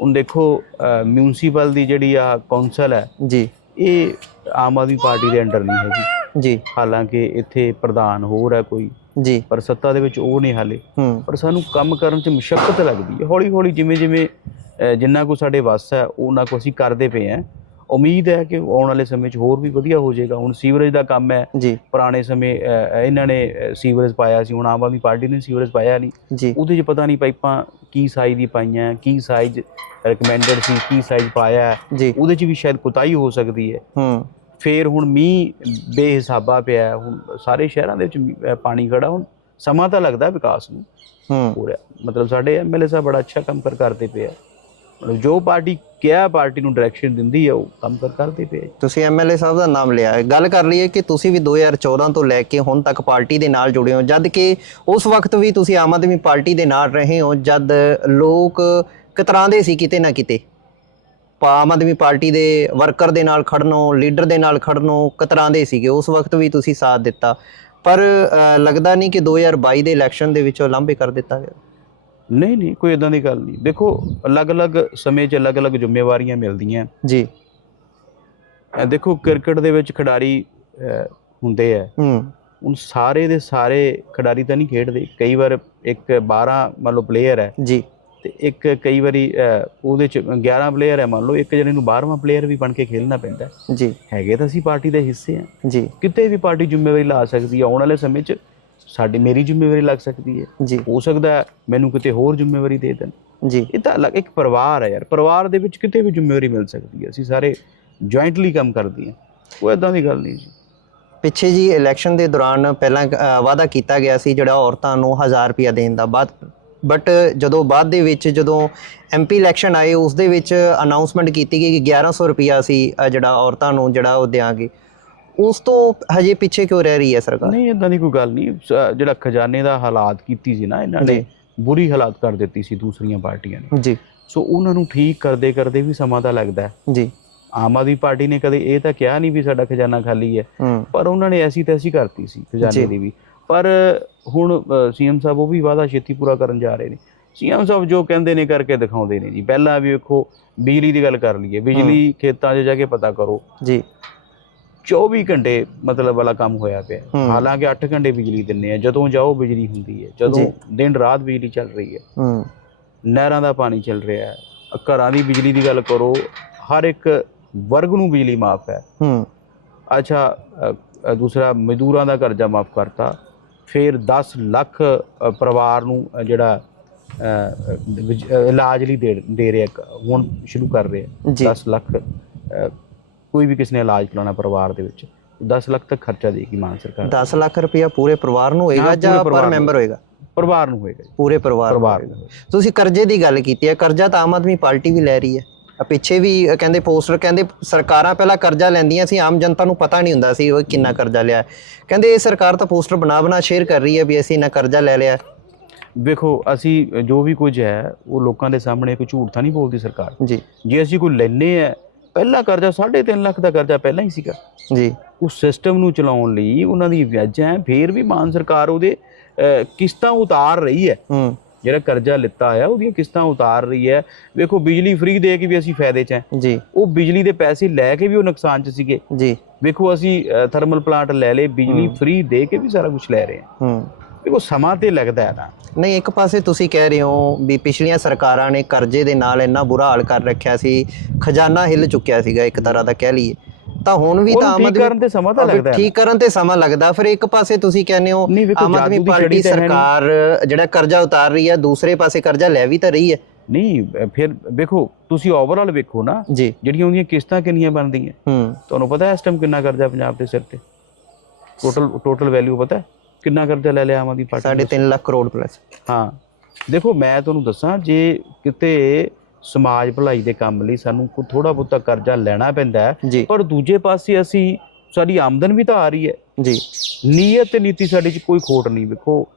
Speaker 2: ਹੁਣ ਦੇਖੋ ਮਿਊਨਿਸਪਲ ਦੀ ਜਿਹੜੀ ਆ ਕੌਂਸਲ ਹੈ
Speaker 1: ਜੀ।
Speaker 2: ਇਹ ਆਮ ਆਦਮੀ ਪਾਰਟੀ ਦੇ ਅੰਡਰ ਨਹੀਂ ਹੈਗੀ।
Speaker 1: ਜੀ।
Speaker 2: ਹਾਲਾਂਕਿ ਇੱਥੇ ਪ੍ਰਧਾਨ ਹੋਰ ਹੈ ਕੋਈ
Speaker 1: ਜੀ।
Speaker 2: ਪਰ ਸੱਤਾ ਦੇ ਵਿੱਚ ਉਹ ਨਹੀਂ ਹਾਲੇ। ਪਰ ਸਾਨੂੰ ਕੰਮ ਕਰਨ 'ਚ ਮੁਸ਼ਕਲ ਲੱਗਦੀ ਹੈ। ਹੌਲੀ ਹੌਲੀ ਜਿਵੇਂ ਜਿਵੇਂ ਜਿੰਨਾ ਕੋ ਸਾਡੇ ਵੱਸ ਹੈ ਉਹਨਾਂ ਕੋ ਅਸੀਂ ਕਰਦੇ ਪਏ ਹਾਂ। ਉਮੀਦ ਹੈ ਕਿ ਆਉਣ ਵਾਲੇ ਸਮੇਂ 'ਚ ਹੋਰ ਵੀ ਵਧੀਆ ਹੋ ਜਾਏਗਾ। ਹੁਣ ਸੀਵਰੇਜ ਦਾ ਕੰਮ ਹੈ।
Speaker 1: ਜੀ।
Speaker 2: ਪੁਰਾਣੇ ਸਮੇਂ ਇਹਨਾਂ ਨੇ ਸੀਵਰੇਜ ਪਾਇਆ ਸੀ। ਹੁਣ ਆਮ ਆਦਮੀ ਪਾਰਟੀ ਨੇ ਸੀਵਰੇਜ ਪਾਇਆ ਨਹੀਂ। ਉਹਦੇ 'ਚ ਪਤਾ ਨਹੀਂ ਪਾਈਪਾਂ ਕੀ ਸਾਈਜ਼ ਦੀ ਪਾਈਆਂ ਕੀ ਸਾਈਜ਼ ਰეკਮੈਂਡਡ ਸੀ ਕੀ ਸਾਈਜ਼ ਪਾਇਆ ਉਹਦੇ 'ਚ ਵੀ ਸ਼ਾਇਦ ਕੁਤਾਹੀ ਹੋ ਸਕਦੀ ਹੈ।
Speaker 1: ਹੂੰ।
Speaker 2: ਫੇਰ ਹੁਣ ਮੀਂਹ ਬੇਹਿਸਾਬਾ ਪਿਆ ਹੁਣ ਸਾਰੇ ਸ਼ਹਿਰਾਂ ਦੇ ਵਿੱਚ ਪਾਣੀ ਖੜਾ। ਹੁਣ ਸਮਾਂ ਤਾਂ ਲੱਗਦਾ ਵਿਕਾਸ ਨੂੰ
Speaker 1: ਹੂੰ।
Speaker 2: ਹੋ ਰਿਹਾ। ਮਤਲਬ ਸਾਡੇ ਐਮਐਲਏ ਸਾਹਿਬ ਬੜਾ ਅੱਛਾ ਕੰਮ ਕਰ ਕਰਦੇ ਪਏ ਆ। ਮਤਲਬ ਜੋ ਪਾਰਟੀ ਕਿਹਾ, ਪਾਰਟੀ ਨੂੰ ਡਾਇਰੈਕਸ਼ਨ ਦਿੰਦੀ ਹੈ ਉਹ ਕੰਮ ਕਰ ਕਰਦੇ ਪਏ
Speaker 1: ਤੁਸੀਂ ਐਮਐਲਏ ਸਾਹਿਬ ਦਾ ਨਾਮ ਲਿਆ ਹੈ। ਗੱਲ ਕਰ ਲਈਏ ਕਿ ਤੁਸੀਂ ਵੀ 2014 ਤੋਂ ਲੈ ਕੇ ਹੁਣ ਤੱਕ ਪਾਰਟੀ ਦੇ ਨਾਲ ਜੁੜੇ ਹੋ, ਜਦ ਕਿ ਉਸ ਵਕਤ ਵੀ ਤੁਸੀਂ ਆਮ ਆਦਮੀ ਪਾਰਟੀ ਦੇ ਨਾਲ ਰਹੇ ਹੋ, ਜਦ ਲੋਕ ਕਤਰਾਉਂਦੇ ਸੀ ਕਿਤੇ ਨਾ ਕਿਤੇ। ਪਾ- ਆਮ ਆਦਮੀ ਪਾਰਟੀ ਦੇ ਵਰਕਰ ਦੇ ਨਾਲ ਖੜਨੋਂ, ਲੀਡਰ ਦੇ ਨਾਲ ਖੜਨੋਂ ਕਤਰਾਉਂਦੇ ਸੀਗੇ, ਉਸ ਵਕਤ ਵੀ ਤੁਸੀਂ ਸਾਥ ਦਿੱਤਾ। ਪਰ ਲੱਗਦਾ ਨਹੀਂ ਕਿ 2022 ਦੇ ਇਲੈਕਸ਼ਨ ਦੇ ਵਿੱਚੋਂ ਲਾਂਭੇ ਕਰ ਦਿੱਤਾ ਗਿਆ।
Speaker 2: ਨਹੀਂ ਨਹੀਂ ਕੋਈ ਇਦਾਂ ਦੀ ਗੱਲ ਨਹੀਂ। ਦੇਖੋ ਅਲੱਗ-ਅਲੱਗ ਸਮੇਂ 'ਚ ਅਲੱਗ-ਅਲੱਗ ਜ਼ਿੰਮੇਵਾਰੀਆਂ ਮਿਲਦੀਆਂ।
Speaker 1: ਜੀ।
Speaker 2: ਦੇਖੋ ਕ੍ਰਿਕਟ ਦੇ ਵਿੱਚ ਖਿਡਾਰੀ ਹੁੰਦੇ ਆ।
Speaker 1: ਹੂੰ।
Speaker 2: ਹੁਣ ਸਾਰੇ ਦੇ ਸਾਰੇ ਖਿਡਾਰੀ ਤਾਂ ਨਹੀਂ ਖੇਡਦੇ। ਕਈ ਵਾਰ ਇੱਕ 12 ਮੰਨ ਲਓ ਪਲੇਅਰ ਹੈ।
Speaker 1: ਜੀ।
Speaker 2: ਤੇ ਇੱਕ ਕਈ ਵਾਰੀ ਉਹਦੇ ਚ 11 ਪਲੇਅਰ ਹੈ ਮੰਨ ਲਓ ਇੱਕ ਜਣੇ ਨੂੰ 12ਵਾਂ ਪਲੇਅਰ ਵੀ ਬਣ ਕੇ ਖੇਲਣਾ ਪੈਂਦਾ।
Speaker 1: ਜੀ।
Speaker 2: ਹੈਗੇ ਤਾਂ ਅਸੀਂ ਪਾਰਟੀ ਦੇ ਹਿੱਸੇ ਆ।
Speaker 1: ਜੀ।
Speaker 2: ਕਿਤੇ ਵੀ ਪਾਰਟੀ ਜ਼ਿੰਮੇਵਾਰੀ ਲਾ ਸਕਦੀ ਹੈ ਆਉਣ ਵਾਲੇ ਸਮੇਂ 'ਚ ਸਾਡੀ ਮੇਰੀ ਜ਼ਿੰਮੇਵਾਰੀ ਲੱਗ ਸਕਦੀ ਹੈ।
Speaker 1: ਜੀ।
Speaker 2: ਹੋ ਸਕਦਾ ਮੈਨੂੰ ਕਿਤੇ ਹੋਰ ਜ਼ਿੰਮੇਵਾਰੀ ਦੇ ਦੇਣ।
Speaker 1: ਜੀ।
Speaker 2: ਇਹ ਤਾਂ ਅਲੱਗ ਇੱਕ ਪਰਿਵਾਰ ਹੈ ਯਾਰ। ਪਰਿਵਾਰ ਦੇ ਵਿੱਚ ਕਿਤੇ ਵੀ ਜ਼ਿੰਮੇਵਾਰੀ ਮਿਲ ਸਕਦੀ ਹੈ। ਅਸੀਂ ਸਾਰੇ ਜੁਆਇੰਟਲੀ ਕੰਮ ਕਰਦੇ ਹਾਂ। ਕੋਈ ਇਦਾਂ ਦੀ ਗੱਲ ਨਹੀਂ ਜੀ।
Speaker 1: ਪਿੱਛੇ ਜੀ ਇਲੈਕਸ਼ਨ ਦੇ ਦੌਰਾਨ ਪਹਿਲਾਂ ਵਾਅਦਾ ਕੀਤਾ ਗਿਆ ਸੀ ਜਿਹੜਾ ਔਰਤਾਂ ਨੂੰ 1000 ਰੁਪਇਆ ਦੇਣ ਦਾ। ਬਾਅਦ ਬਟ ਜਦੋਂ ਬਾਅਦ ਦੇ ਵਿੱਚ ਜਦੋਂ ਐਮਪੀ ਇਲੈਕਸ਼ਨ ਆਏ ਉਸ ਦੇ ਵਿੱਚ ਅਨਾਉਂਸਮੈਂਟ ਕੀਤੀ ਗਈ ਕਿ 1100 ਰੁਪਇਆ ਸੀ ਜਿਹੜਾ ਔਰਤਾਂ ਨੂੰ ਜਿਹੜਾ ਉਹ ਦਿਆਂਗੇ। ਉਸ ਤੋਂ ਹਜੇ ਪਿੱਛੇ ਕਿਉਂ ਰਹਿ ਰਹੀ ਹੈ ਸਰਕਾਰ?
Speaker 2: ਨਹੀਂ ਇਦਾਂ ਦੀ ਕੋਈ ਗੱਲ ਨਹੀਂ। ਸ- ਜਿਹੜਾ ਖਜ਼ਾਨੇ ਦਾ ਹਾਲਾਤ ਕੀਤੀ ਸੀ ਨਾ ਇਹਨਾਂ ਨੇ
Speaker 1: ਜੀ।
Speaker 2: ਬੁਰੀ ਹਾਲਾਤ ਕਰ ਦਿੱਤੀ ਸੀ ਦੂਸਰੀਆਂ ਪਾਰਟੀਆਂ ਨੇ।
Speaker 1: ਜੀ।
Speaker 2: ਸੋ ਉਹਨਾਂ ਨੂੰ ਠੀਕ ਕਰਦੇ ਕਰਦੇ ਵੀ ਸਮਾਂ ਤਾਂ ਲੱਗਦਾ ਹੈ।
Speaker 1: ਜੀ।
Speaker 2: ਆਮ ਆਦਮੀ ਪਾਰਟੀ ਨੇ ਕਦੇ ਇਹ ਤਾਂ ਕਿਹਾ ਨਹੀਂ ਵੀ ਸਾਡਾ ਖਜ਼ਾਨਾ ਖਾਲੀ ਹੈ।
Speaker 1: ਹੂੰ।
Speaker 2: ਪਰ ਉਹਨਾਂ ਨੇ ਐਸੀ ਤੈਸੀ ਕਰਤੀ ਸੀ ਖਜ਼ਾਨੇ
Speaker 1: ਜੀ।
Speaker 2: ਦੀ ਵੀ। ਪਰ ਹੁਣ ਸੀਐਮ ਸਾਹਿਬ ਉਹ ਵੀ ਵਾਅਦਾ ਛੇਤੀ ਪੂਰਾ ਕਰਨ ਜਾ ਰਹੇ ਨੇ। ਸੀਐਮ ਸਾਹਿਬ ਜੋ ਕਹਿੰਦੇ ਨੇ ਕਰਕੇ ਦਿਖਾਉਂਦੇ ਨੇ ਜੀ। ਪਹਿਲਾਂ ਵੀ ਵੇਖੋ ਬਿਜਲੀ ਦੀ ਗੱਲ ਕਰ ਲਈਏ। ਬਿਜਲੀ ਖੇਤਾਂ 'ਚ ਜਾ ਕੇ ਪਤਾ ਕਰੋ।
Speaker 1: ਜੀ।
Speaker 2: 24 ਘੰਟੇ ਮਤਲਬ ਵਾਲਾ ਕੰਮ ਹੋਇਆ ਪਿਆ। ਹਾਲਾਂਕਿ 8 ਘੰਟੇ ਬਿਜਲੀ ਦਿੰਨੇ ਆ ਜਦੋਂ ਜਾਓ ਬਿਜਲੀ ਹੁੰਦੀ ਹੈ ਜਦੋਂ ਦਿਨ ਰਾਤ ਬਿਜਲੀ ਚੱਲ ਰਹੀ ਹੈ।
Speaker 1: ਹੂੰ।
Speaker 2: ਨਹਿਰਾਂ ਦਾ ਪਾਣੀ ਚੱਲ ਰਿਹਾ ਹੈ ਘਰਾਂ ਦੀ ਬਿਜਲੀ ਦੀ ਗੱਲ ਕਰੋ ਹਰ ਇੱਕ ਵਰਗ ਨੂੰ ਬਿਜਲੀ ਮਾਫ ਹੈ।
Speaker 1: ਹੂੰ।
Speaker 2: ਅੱਛਾ ਦੂਸਰਾ ਮਜ਼ਦੂਰਾਂ ਦਾ ਕਰਜ਼ਾ ਮਾਫ ਕਰਤਾ ਫਿਰ 10 ਲੱਖ ਪਰਿਵਾਰ ਨੂੰ ਜਿਹੜਾ ਇਲਾਜ ਲਈ ਦੇ ਦੇ ਰਿਹਾ ਹੁਣ ਸ਼ੁਰੂ ਕਰ ਰਿਹਾ
Speaker 1: ਜੀ।
Speaker 2: 10 ਲੱਖ ਕੋਈ ਵੀ ਕਿਸੇ ਨੇ ਇਲਾਜ ਕਰਾਉਣਾ ਪਰਿਵਾਰ ਦੇ ਵਿੱਚ 10 ਲੱਖ ਤੱਕ ਖਰਚਾ ਦੇਗੀ ਮਾਨ ਸਰਕਾਰ
Speaker 1: 10 ਲੱਖ ਰੁਪਇਆ ਪੂਰੇ ਪਰਿਵਾਰ ਨੂੰ ਹੋਏਗਾ ਜਾਂ
Speaker 2: ਪੂਰੇ।
Speaker 1: ਮੈਂਬਰ ਹੋਏਗਾ?
Speaker 2: ਪਰਿਵਾਰ ਨੂੰ ਹੋਏਗਾ
Speaker 1: ਪੂਰੇ ਪਰਿਵਾਰ ਨੂੰ
Speaker 2: ਪਰਿਵਾਰ
Speaker 1: ਤੁਸੀਂ ਕਰਜ਼ੇ ਦੀ ਗੱਲ ਕੀਤੀ ਹੈ ਕਰਜ਼ਾ ਤਾਂ ਆਮ ਆਦਮੀ ਪਾਰਟੀ ਵੀ ਲੈ ਰਹੀ ਹੈ। ਆ ਪਿੱਛੇ ਵੀ ਕਹਿੰਦੇ ਪੋਸਟਰ ਕਹਿੰਦੇ ਸਰਕਾਰਾਂ ਪਹਿਲਾਂ ਕਰਜ਼ਾ ਲੈਂਦੀਆਂ ਸੀ ਆਮ ਜਨਤਾ ਨੂੰ ਪਤਾ ਨਹੀਂ ਹੁੰਦਾ ਸੀ ਉਹ ਕਿੰਨਾ ਕਰਜ਼ਾ ਲਿਆ। ਕਹਿੰਦੇ ਇਹ ਸਰਕਾਰ ਤਾਂ ਪੋਸਟਰ ਬਣਾ ਬਣਾ ਸ਼ੇਅਰ ਕਰ ਰਹੀ ਹੈ ਵੀ ਅਸੀਂ ਇੰਨਾ ਕਰਜ਼ਾ ਲੈ ਲਿਆ।
Speaker 2: ਵੇਖੋ ਅਸੀਂ ਜੋ ਵੀ ਕੁਝ ਹੈ ਉਹ ਲੋਕਾਂ ਦੇ ਸਾਹਮਣੇ ਕੋਈ ਝੂਠ ਤਾਂ ਨਹੀਂ ਬੋਲਦੀ ਸਰਕਾਰ।
Speaker 1: ਜੀ।
Speaker 2: ਜੇ ਅਸੀਂ ਕੋਈ ਲੈਨੇ ਆ ਪਹਿਲਾ ਕਰਜ਼ਾ 3.5 ਲੱਖ ਦਾ ਕਰਜ਼ਾ ਪਹਿਲਾਂ ਹੀ ਸੀਗਾ।
Speaker 1: ਜੀ।
Speaker 2: ਉਸ ਸਿਸਟਮ ਨੂੰ ਚਲਾਉਣ ਲਈ ਉਹਨਾਂ ਦੀ ਵਿਆਜਾਂ ਹੈ ਫੇਰ ਵੀ ਮਾਨ ਸਰਕਾਰ ਉਹਦੇ ਕਿਸ਼ਤਾਂ ਉਤਾਰ ਰਹੀ ਹੈ
Speaker 1: ਹੂੰ।
Speaker 2: ਜਿਹੜਾ ਕਰਜ਼ਾ ਲਿੱਤਾ ਆ ਉਹਦੀਆਂ ਕਿਸ਼ਤਾਂ ਉਤਾਰ ਰਹੀ ਹੈ ਵੇਖੋ ਬਿਜਲੀ ਫ੍ਰੀ ਦੇ ਕੇ ਵੀ ਅਸੀਂ ਫਾਇਦੇ 'ਚ ਹਾਂ
Speaker 1: ਜੀ।
Speaker 2: ਉਹ ਬਿਜਲੀ ਦੇ ਪੈਸੇ ਲੈ ਕੇ ਵੀ ਉਹ ਨੁਕਸਾਨ 'ਚ ਸੀਗੇ।
Speaker 1: ਜੀ।
Speaker 2: ਵੇਖੋ ਅਸੀਂ ਥਰਮਲ ਪਲਾਂਟ ਲੈ ਲਏ ਬਿਜਲੀ। ਫ੍ਰੀ ਦੇ ਕੇ ਵੀ ਸਾਰਾ ਕੁਝ ਲੈ ਰਹੇ ਹਾਂ
Speaker 1: ਹੂੰ।
Speaker 2: ਵੇਖੋ ਸਮਾਂ ਤੇ ਲੱਗਦਾ ਹੈ ਨਾ।
Speaker 1: ਨਹੀਂ ਇੱਕ ਪਾਸੇ ਤੁਸੀਂ ਕਹਿ ਰਹੇ ਹੋ ਵੀ ਪਿਛਲੀਆਂ ਸਰਕਾਰਾਂ ਨੇ ਕਰਜ਼ੇ ਦੇ ਨਾਲ ਇੰਨਾ ਬੁਰਾ ਹਾਲ ਕਰ ਰੱਖਿਆ ਸੀ ਖਜ਼ਾਨਾ ਹਿੱਲ ਚੁੱਕਿਆ ਸੀਗਾ ਇੱਕ ਤਰ੍ਹਾਂ ਦਾ ਕਹਿ ਲਈਏ। ਤਾਂ ਹੁਣ ਵੀ ਤਾਂ ਆਮ ਆਦਮੀ
Speaker 2: ਕਰਨ ਤੇ ਸਮਾਂ ਤਾਂ ਲੱਗਦਾ ਹੈ
Speaker 1: ਠੀਕ ਕਰਨ ਤੇ ਸਮਾਂ ਲੱਗਦਾ? ਫਿਰ ਇੱਕ ਪਾਸੇ ਤੁਸੀਂ ਕਹਿੰਦੇ ਹੋ ਆਮ ਆਦਮੀ ਪਾਰਟੀ। ਸਰਕਾਰ ਜਿਹੜਾ ਕਰਜ਼ਾ ਉਤਾਰ ਰਹੀ ਹੈ ਦੂਸਰੇ ਪਾਸੇ ਕਰਜ਼ਾ ਲੈ ਵੀ ਤਾਂ ਰਹੀ ਹੈ।
Speaker 2: ਨਹੀਂ ਫਿਰ ਵੇਖੋ ਤੁਸੀਂ ਓਵਰਆਲ ਵੇਖੋ ਨਾ ਜਿਹੜੀਆਂ ਉਹਦੀਆਂ ਕਿਸ਼ਤਾਂ ਕਿੰਨੀਆਂ ਬਣਦੀਆਂ। ਤੁਹਾਨੂੰ ਪਤਾ ਹੈ ਇਸ ਟਾਈਮ ਕਿੰਨਾ ਕਰਜ਼ਾ ਪੰਜਾਬ ਦੇ ਸਿਰ ਤੇ? ਟੋਟਲ ਟੋਟਲ ਵੈਲਿਊ ਪਤਾ ਹੈ? ਕਿੰਨਾ ਕਰਜ਼ਾ ਲੈ ਲਿਆ ਆਮ ਆਦਮੀ ਪਾਰਟੀ ਨੇ?
Speaker 1: ਤਿੰਨ ਲੱਖ ਕਰੋੜ ਪਲੱਸ
Speaker 2: ਹਾਂ। ਦੇਖੋ ਮੈਂ ਤੁਹਾਨੂੰ ਦੱਸਾਂ ਜੇ ਕਿਤੇ ਸਮਾਜ ਭਲਾਈ ਦੇ ਕੰਮ ਲਈ ਸਾਨੂੰ ਕੋ ਥੋੜਾ ਬਹੁਤਾ ਕਰਜ਼ਾ ਲੈਣਾ ਪੈਂਦਾ ਹੈ
Speaker 1: ਜੀ।
Speaker 2: ਪਰ ਦੂਜੇ ਪਾਸੇ ਅਸੀਂ ਸਾਡੀ ਆਮਦਨ ਵੀ ਤਾਂ ਆ ਰਹੀ ਹੈ।
Speaker 1: ਜੀ।
Speaker 2: ਨੀਅਤ ਤੇ ਨੀਤੀ ਸਾਡੇ 'ਚ ਕੋਈ ਖੋਟ ਨਹੀਂ। ਵੇਖੋ